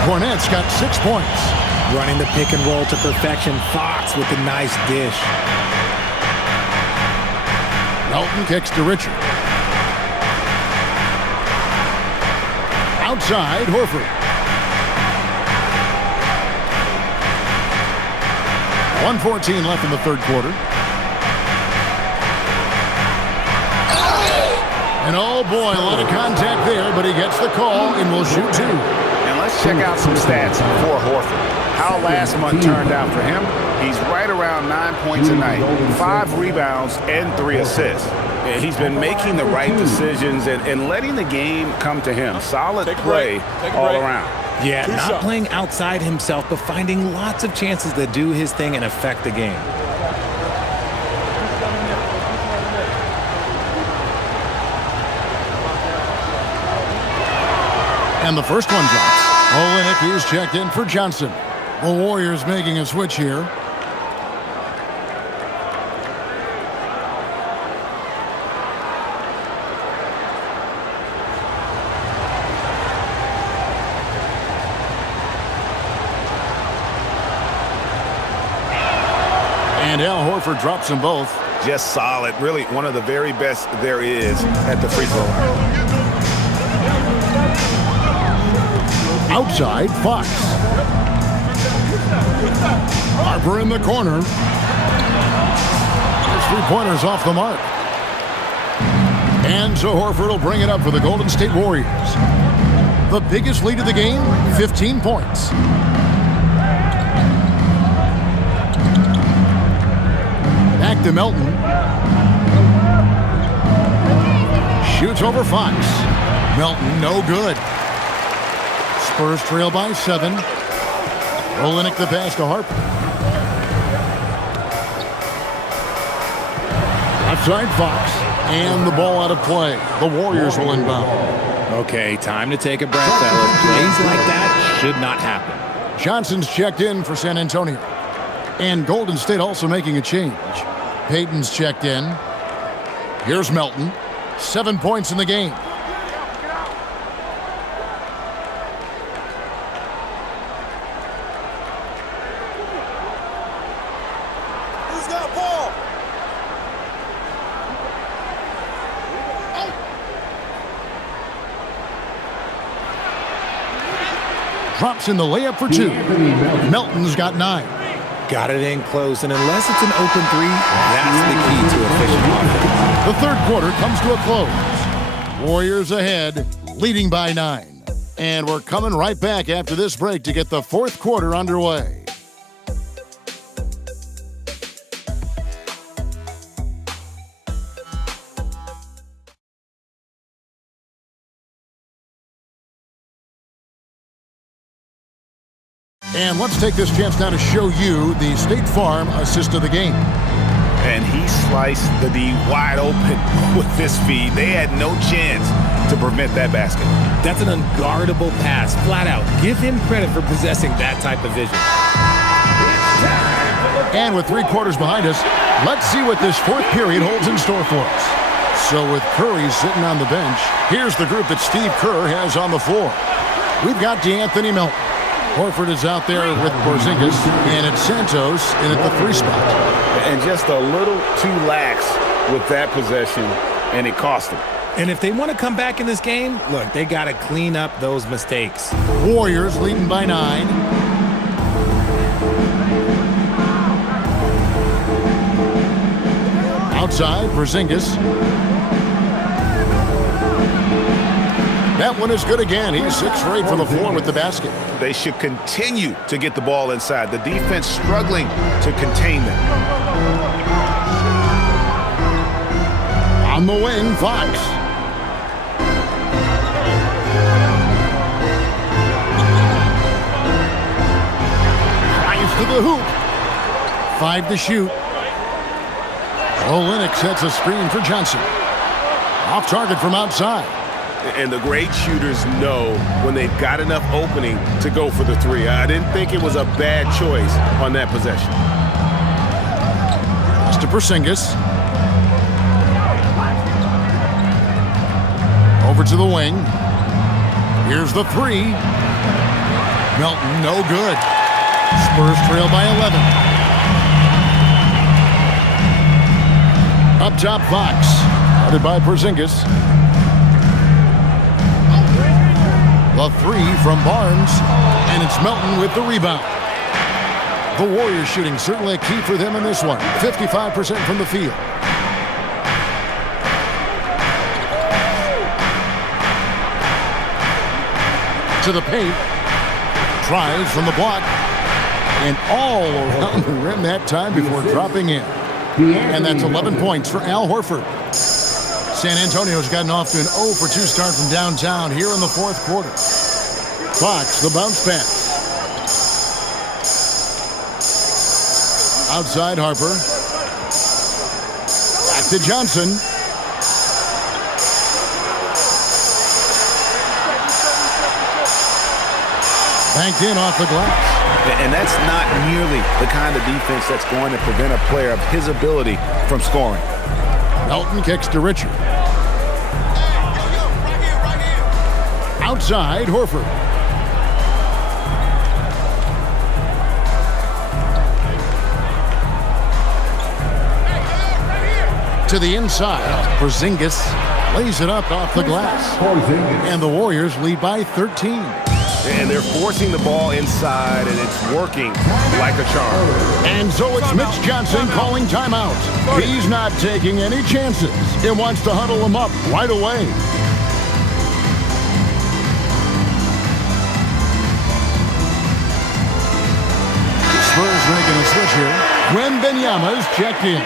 Cornet's got 6 points. Running the pick and roll to perfection. Fox with a nice dish. Melton kicks to Richard. Outside, Horford. 1:14 left in the third quarter. And oh boy, a lot of contact there, but he gets the call and will shoot 2. And let's check out some stats for Horford. How last month turned out for him. He's right around 9 points a night, 5 rebounds, and 3 assists. He's been making the right decisions and letting the game come to him. Solid play all around. Yeah, not playing outside himself, but finding lots of chances to do his thing and affect the game. And the first one drops. Olynyk is checked in for Johnson. The Warriors making a switch here. And Al Horford drops them both. Just solid. Really one of the very best there is at the free throw line. Outside, Fox. Harper in the corner. His 3-pointers off the mark. And so Horford will bring it up for the Golden State Warriors. The biggest lead of the game, 15 points. Back to Melton. Shoots over Fox. Melton, no good. Spurs trail by 7. Olynyk the pass to Harper. Outside Fox. And the ball out of play. The Warriors will inbound. Okay, time to take a breath, fellas. Plays like that should not happen. Johnson's checked in for San Antonio. And Golden State also making a change. Payton's checked in. Here's Melton. 7 points in the game. Who's got ball? Drops in the layup for 2. Melton's got 9. Got it in close, and unless it's an open 3, that's the key to efficient offense. The third quarter comes to a close. Warriors ahead, leading by 9. And we're coming right back after this break to get the fourth quarter underway. And let's take this chance now to show you the State Farm assist of the game. And he sliced the D wide open with this feed. They had no chance to prevent that basket. That's an unguardable pass, flat out. Give him credit for possessing that type of vision. And with 3 quarters behind us, let's see what this fourth period holds in store for us. So with Curry sitting on the bench, here's the group that Steve Kerr has on the floor. We've got DeAnthony Melton. Horford is out there with Porzingis, and it's Santos in at the 3 spot. And just a little too lax with that possession, and it cost them. And if they want to come back in this game, look, they got to clean up those mistakes. Warriors leading by 9. Outside, Porzingis. That one is good again. He's 6 for 8 from the floor with the basket. They should continue to get the ball inside. The defense struggling to contain them. On the wing, Fox. the hoop. 5 to shoot. Lynx sets a screen for Johnson. Off target from outside. And the great shooters know when they've got enough opening to go for the three. I didn't think it was a bad choice on that possession. To Porzingis. Over to the wing. Here's the three. Melton, no good. Spurs trail by 11. Up top, Fox. Guarded by Porzingis. The three from Barnes. And it's Melton with the rebound. The Warriors shooting certainly a key for them in this one. 55% from the field. To the paint. Tries from the block. And all around the rim that time before dropping in. And that's 11 points for Al Horford. San Antonio's gotten off to an 0-for-2 start from downtown here in the fourth quarter. Fox, the bounce pass. Outside Harper. Back to Johnson. Banked in off the glass. And that's not nearly the kind of defense that's going to prevent a player of his ability from scoring. Melton kicks to Richard. Outside Horford. To the inside. Porzingis lays it up off the glass. And the Warriors lead by 13. And they're forcing the ball inside, and it's working like a charm. And so it's Mitch Johnson calling timeout. He's not taking any chances. He wants to huddle him up right away. Spurs making a switch here. Wembanyama's checked in.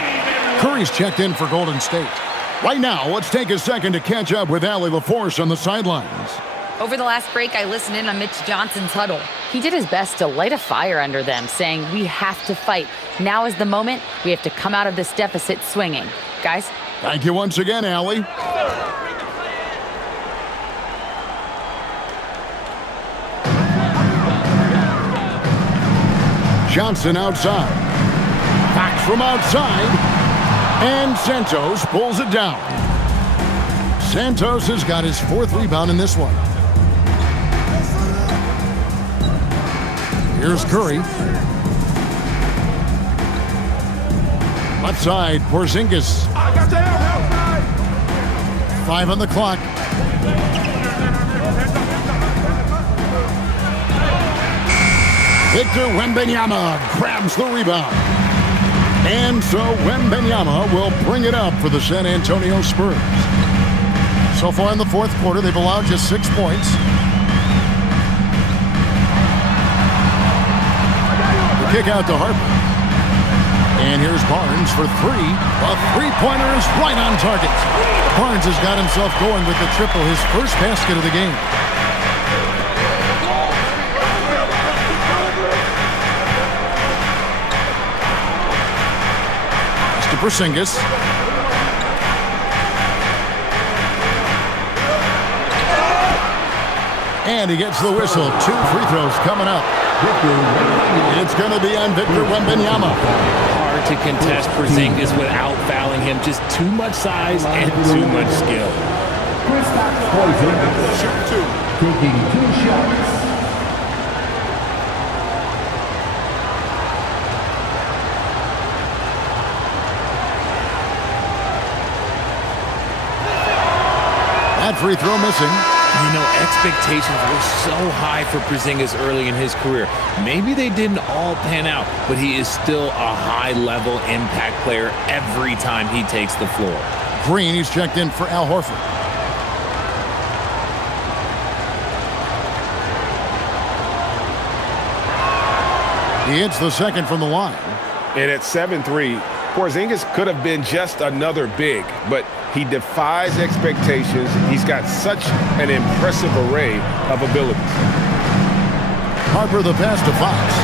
Curry's checked in for Golden State. Right now, let's take a second to catch up with Allie LaForce on the sidelines. Over the last break, I listened in on Mitch Johnson's huddle. He did his best to light a fire under them, saying, we have to fight. Now is the moment. We have to come out of this deficit swinging. Guys? Thank you once again, Allie. Johnson outside. Fox from outside. And Santos pulls it down. Santos has got his fourth rebound in this one. Here's Curry. Left side, Porzingis. 5 on the clock. Victor Wembanyama grabs the rebound. And so Wembanyama will bring it up for the San Antonio Spurs. So far in the fourth quarter, they've allowed just 6 points. The kick out to Harper. And here's Barnes for three. A three-pointer is right on target. Barnes has got himself going with the triple, his first basket of the game. Mr. Porzingis. And he gets the whistle. 2 free throws coming up. It's going to be on Victor Wembanyama. Hard to contest Porzingis without fouling him. Just too much size and too much skill. Shoot 2. Taking 2 shots. That free throw missing. You know, expectations were so high for Porzingis early in his career. Maybe they didn't all pan out, but he is still a high-level impact player every time he takes the floor. Green, he's checked in for Al Horford. He hits the second from the line. And at 7-3, Porzingis could have been just another big, but he defies expectations. He's got such an impressive array of abilities. Harper the pass to Fox.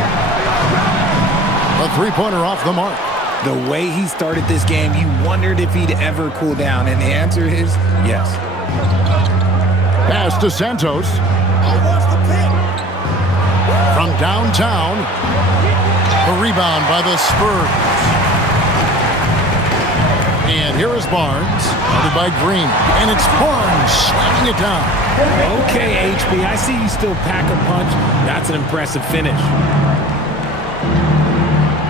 A three-pointer off the mark. The way he started this game, you wondered if he'd ever cool down, and the answer is yes. Pass to Santos. From downtown, a rebound by the Spurs. And here is Barnes, guarded by Green. And it's Barnes slamming it down. Okay, HB, I see you still pack a punch. That's an impressive finish.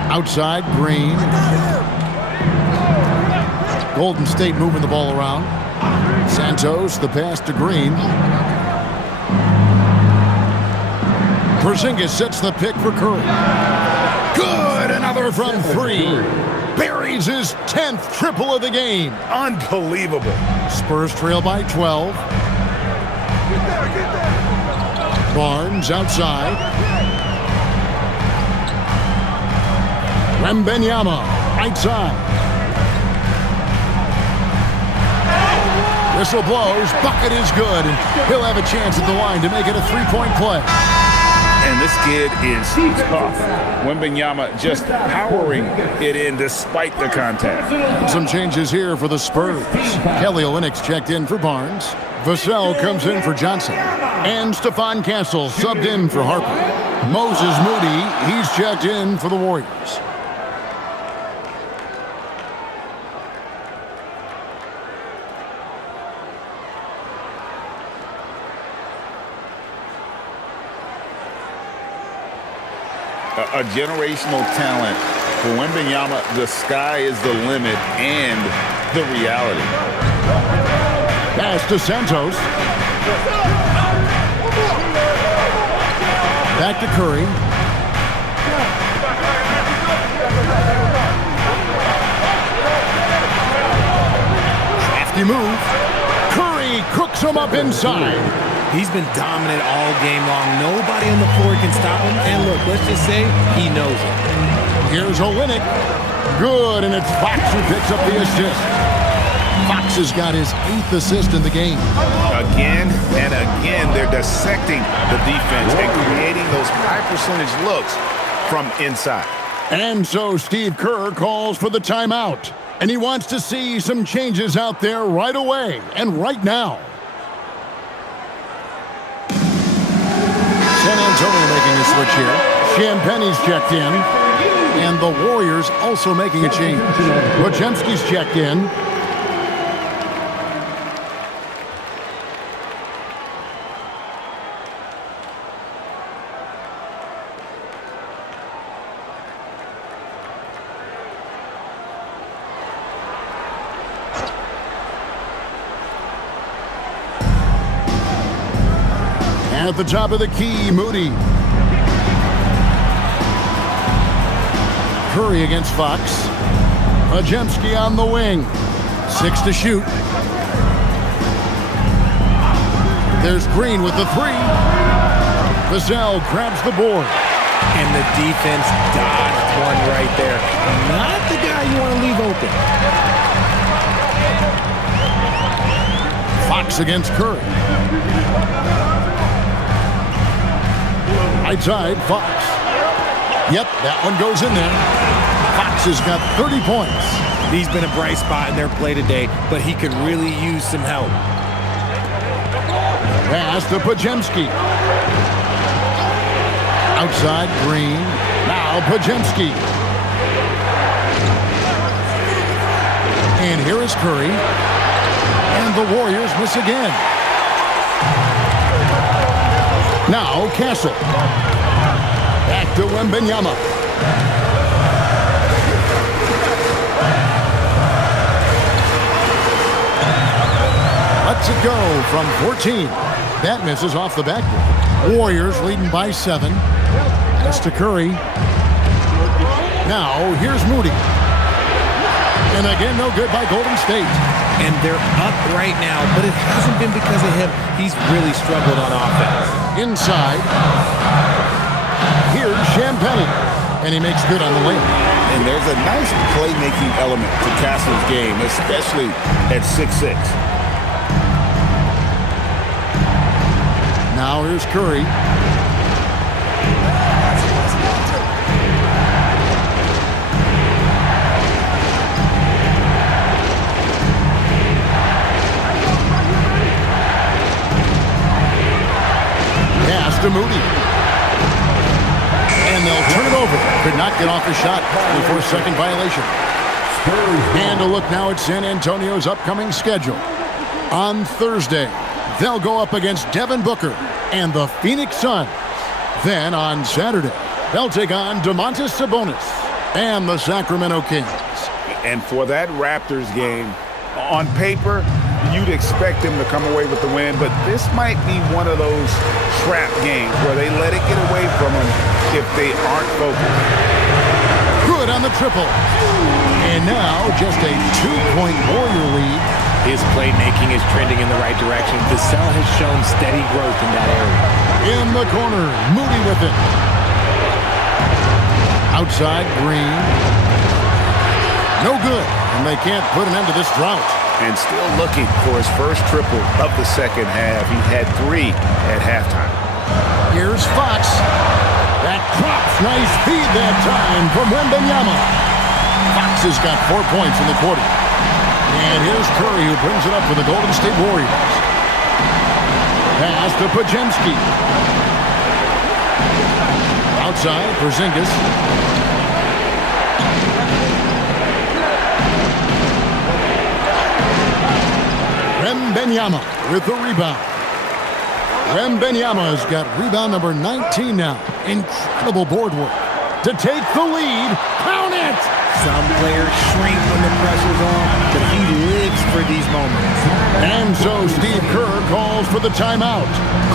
Outside, Green. Golden State moving the ball around. Santos, the pass to Green. Porzingis sets the pick for Curry. Good, another from three. Buries his 10th triple of the game. Unbelievable. Spurs trail by 12. Barnes outside. Wembanyama right side. Whistle blows. Bucket is good. And he'll have a chance at the line to make it a three-point play. And this kid is tough. Wembanyama just powering it in despite the contact. Some changes here for the Spurs. Kelly Olynyk checked in for Barnes. Vassell comes in for Johnson. And Stephon Castle subbed in for Harper. Moses Moody, he's checked in for the Warriors. A generational talent. For Wembanyama, the sky is the limit and the reality. Pass to Santos. Back to Curry. Crafty move. Curry cooks him up inside. He's been dominant all game long. Nobody on the floor can stop him. And look, let's just say he knows it. Here's Olynyk. Good, and it's Fox who picks up the assist. Fox has got his 8th assist in the game. Again and again, they're dissecting the defense and creating those high-percentage looks from inside. And so Steve Kerr calls for the timeout. And he wants to see some changes out there right away and right now. San Antonio making a switch here. Champagne's checked in. And the Warriors also making a change. Podziemski's checked in. At the top of the key, Moody. Curry against Fox. Podziemski on the wing. 6 to shoot. There's Green with the 3. Vassell grabs the board. And the defense dodged one right there. Not the guy you want to leave open. Fox against Curry. Right side, Fox. Yep, that one goes in there. Fox has got 30 points. He's been a bright spot in their play today, but he could really use some help. Pass to Podziemski. Outside, Green. Now Podziemski. And here is Curry. And the Warriors miss again. Now Castle. Back to Wembanyama. Lets it go from 14. That misses off the backboard. Warriors leading by 7. Pass to Curry. Now here's Moody. And again, no good by Golden State. And they're up right now, but it hasn't been because of him. He's really struggled on offense. Inside. Here's Champagne. And he makes good on the lane. And there's a nice playmaking element to Castle's game, especially at 6'6". Now here's Curry. over. Could not get off the shot before second violation. And a look now at San Antonio's upcoming schedule. On Thursday, they'll go up against Devin Booker and the Phoenix Suns. Then on Saturday, they'll take on Domantas Sabonis and the Sacramento Kings. And for that Raptors game, on paper, you'd expect them to come away with the win, but this might be one of those trap games where they let it get away from them if they aren't focused. Good on the triple. And now just a 2-point Warrior lead. His playmaking is trending in the right direction. Vassell has shown steady growth in that area. In the corner, Moody with it. Outside, Green. No good, and they can't put an end to this drought. And still looking for his first triple of the second half. He had 3 at halftime. Here's Fox. That drops. Nice feed that time from Wembanyama. Fox has got 4 points in the quarter. And here's Curry, who brings it up for the Golden State Warriors. Pass to Podziemski. Outside, Porzingis. Wembanyama with the rebound. Wembanyama's got rebound number 19 now. Incredible board work to take the lead. Count it! Some players shrink when the pressure's on, but he lives for these moments. And so Steve Kerr calls for the timeout.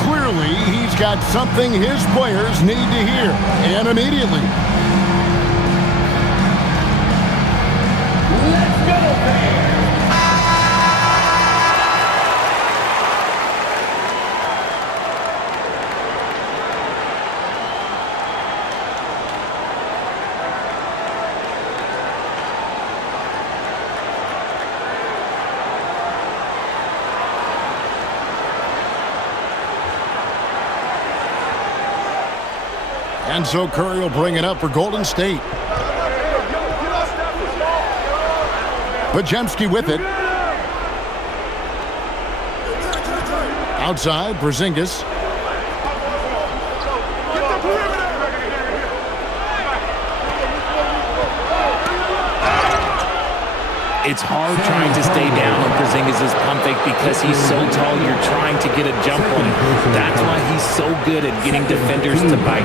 Clearly, he's got something his players need to hear, and immediately. Let's go, fans! And so Curry will bring it up for Golden State. Podziemski with it. Outside, Porzingis. It's hard trying to stay down on Porzingis' pump fake because he's so tall. You're trying to get a jump on him. That's why he's so good at getting defenders to bite.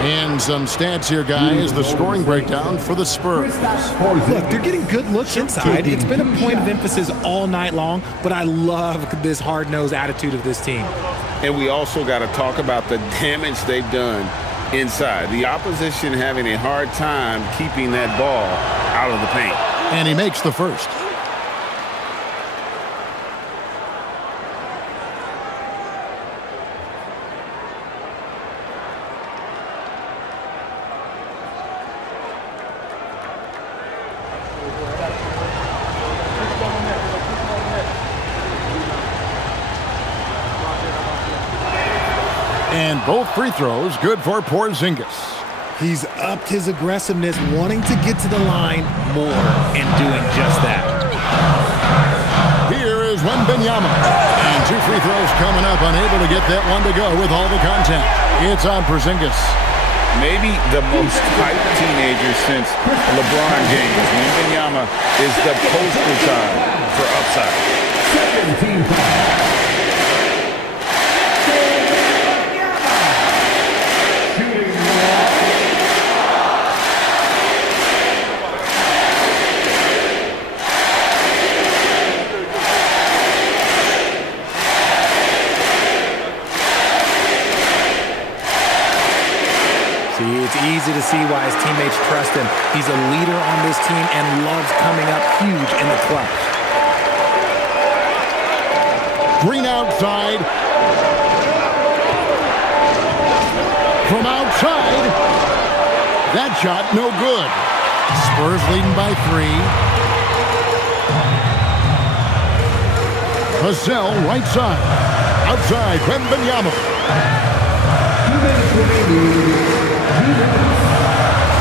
And some stats here, guys. The scoring breakdown for the Spurs. Look, they're getting good looks inside. It's been a point of emphasis all night long, but I love this hard-nosed attitude of this team. And we also got to talk about the damage they've done inside. The opposition having a hard time keeping that ball out of the paint. And he makes the first. And both free throws good for Porzingis. He's upped his aggressiveness, wanting to get to the line more and doing just that. Here is Wembanyama. And 2 free throws coming up, unable to get that one to go with all the contact. It's on Porzingis. Maybe the most hyped teenager since LeBron James. Wembanyama is the poster child for upside. 17 points. It's easy to see why his teammates trust him. He's a leader on this team and loves coming up huge in the clutch. Green outside. From outside. That shot no good. Spurs leading by 3. Vassell right side. Outside, Wembanyama.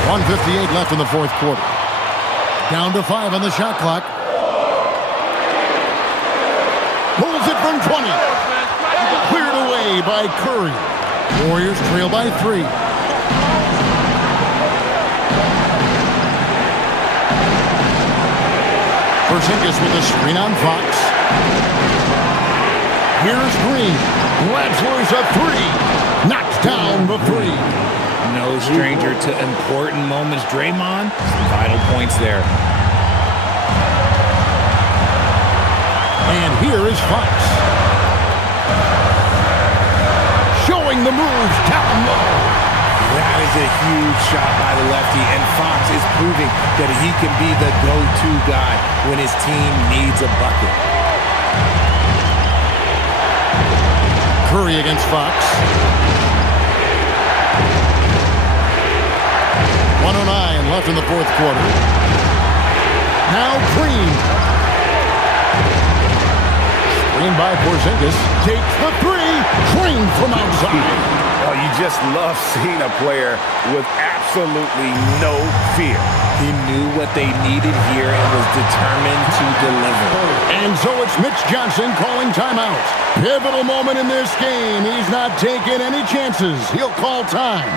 1:58 left in the fourth quarter. Down to 5 on the shot clock. Pulls it from 20. Cleared away by Curry. Warriors trail by 3. Porzingis with a screen on Fox. Here's Green. Lancers a three. Knocks down the three. No stranger to important moments. Draymond, some vital points there. And here is Fox. Showing the moves down low. That is a huge shot by the lefty, and Fox is proving that he can be the go-to guy when his team needs a bucket. Curry against Fox. 1:09 left in the fourth quarter. Now Green. Screen by Porzingis. Takes the three. Green from outside. Oh, you just love seeing a player with absolutely no fear. He knew what they needed here and was determined to deliver. And so it's Mitch Johnson calling timeout. Pivotal moment in this game. He's not taking any chances. He'll call time.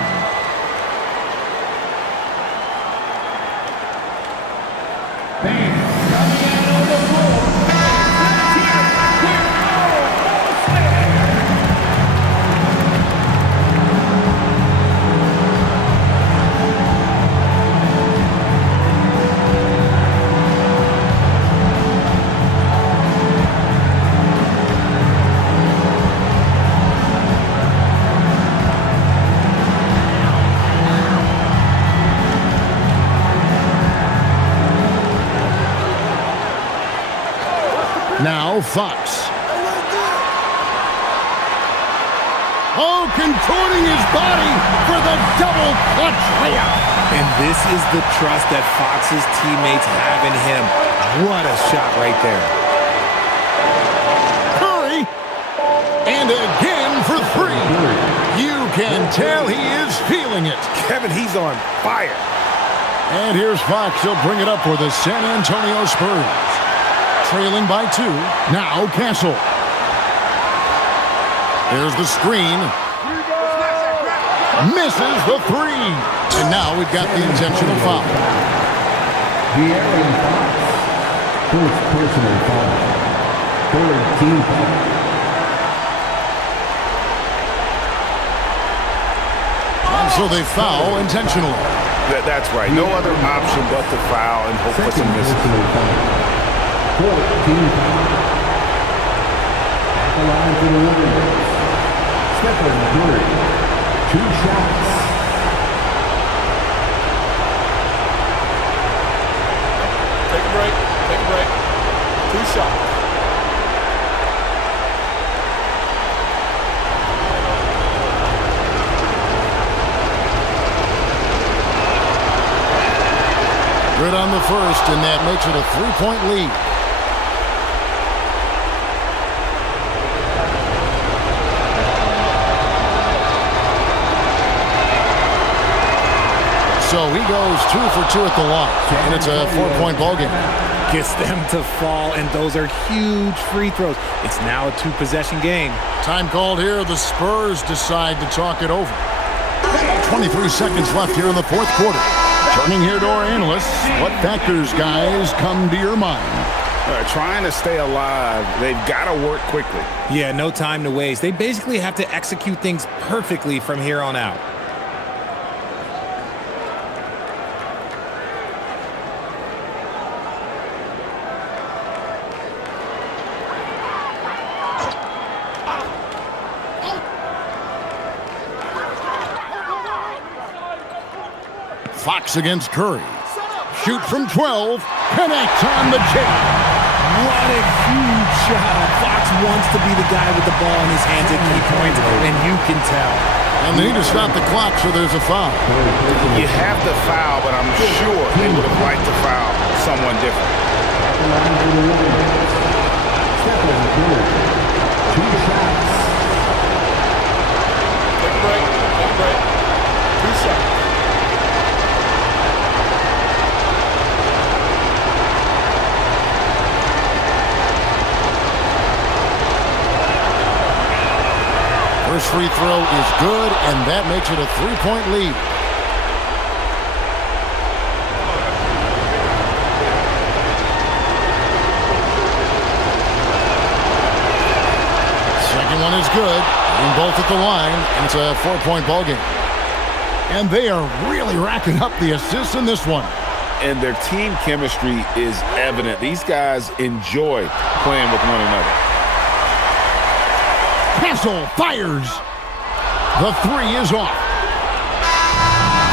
Now Fox. Oh, contorting his body for the double clutch layup. And this is the trust that Fox's teammates have in him. What a shot right there. Curry. And again for three. You can tell he is feeling it. Kevin, he's on fire. And here's Fox. He'll bring it up for the San Antonio Spurs. Trailing by two. Now Castle. There's the screen. Misses the three. And now we've got the intentional foul. De'Aaron Fox. First personal foul. Third team foul. And so they foul intentionally. That's right. No other option but to foul and hope for some misses. 14 foul. At the line for the Warriors. Stephen Curry. 2 shots. Take a break. Take a break. 2 shots. Good on the first, and that makes it a 3-point lead. So he goes 2 for 2 at the line, and it's a 4-point ball game. Gets them to fall, and those are huge free throws. It's now a 2-possession game. Time called here. The Spurs decide to talk it over. 23 seconds left here in the fourth quarter. Turning here to our analysts, what factors, guys, come to your mind? Trying to stay alive, they've got to work quickly. Yeah, no time to waste. They basically have to execute things perfectly from here on out. Fox against Curry. Shoot from 12. Connect on the jam. What a huge shot. Fox wants to be the guy with the ball in his hands at key points, and you can tell. And they need to stop the clock, so there's a foul. You have to foul, but I'm sure they would have liked to foul someone different. Stephen Curry. 2 shots. Take a break. Take a break. 2 shots. First free throw is good, and that makes it a 3-point lead. good. And both at the line, and it's a 4-point ball game. And they are really racking up the assists in this one. And their team chemistry is evident. These guys enjoy playing with one another. Hassel fires. The three is off.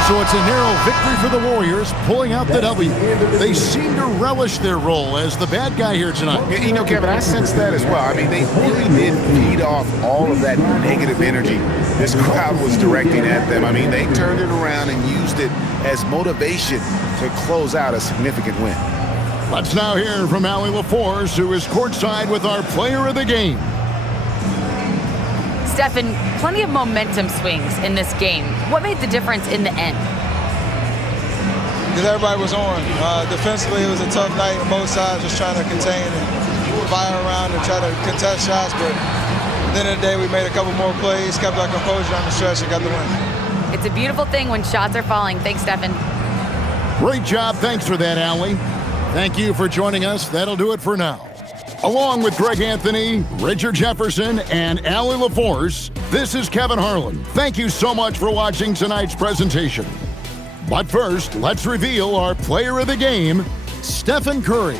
So it's a narrow victory for the Warriors, pulling out the W. They seem to relish their role as the bad guy here tonight. You know, Kevin, I sense that as well. I mean, they really did feed off all of that negative energy this crowd was directing at them. I mean, they turned it around and used it as motivation to close out a significant win. Let's now hear from Allie LaForce, who is courtside with our player of the game. Stephen, plenty of momentum swings in this game. What made the difference in the end? Because everybody was on. Defensively, it was a tough night on both sides, just trying to contain and fire around and try to contest shots. But at the end of the day, we made a couple more plays, kept our composure on the stretch, and got the win. It's a beautiful thing when shots are falling. Thanks, Stephen. Great job. Thanks for that, Allie. Thank you for joining us. That'll do it for now. Along with Greg Anthony, Richard Jefferson, and Allie LaForce, this is Kevin Harlan. Thank you so much for watching tonight's presentation. But first, let's reveal our player of the game, Stephen Curry.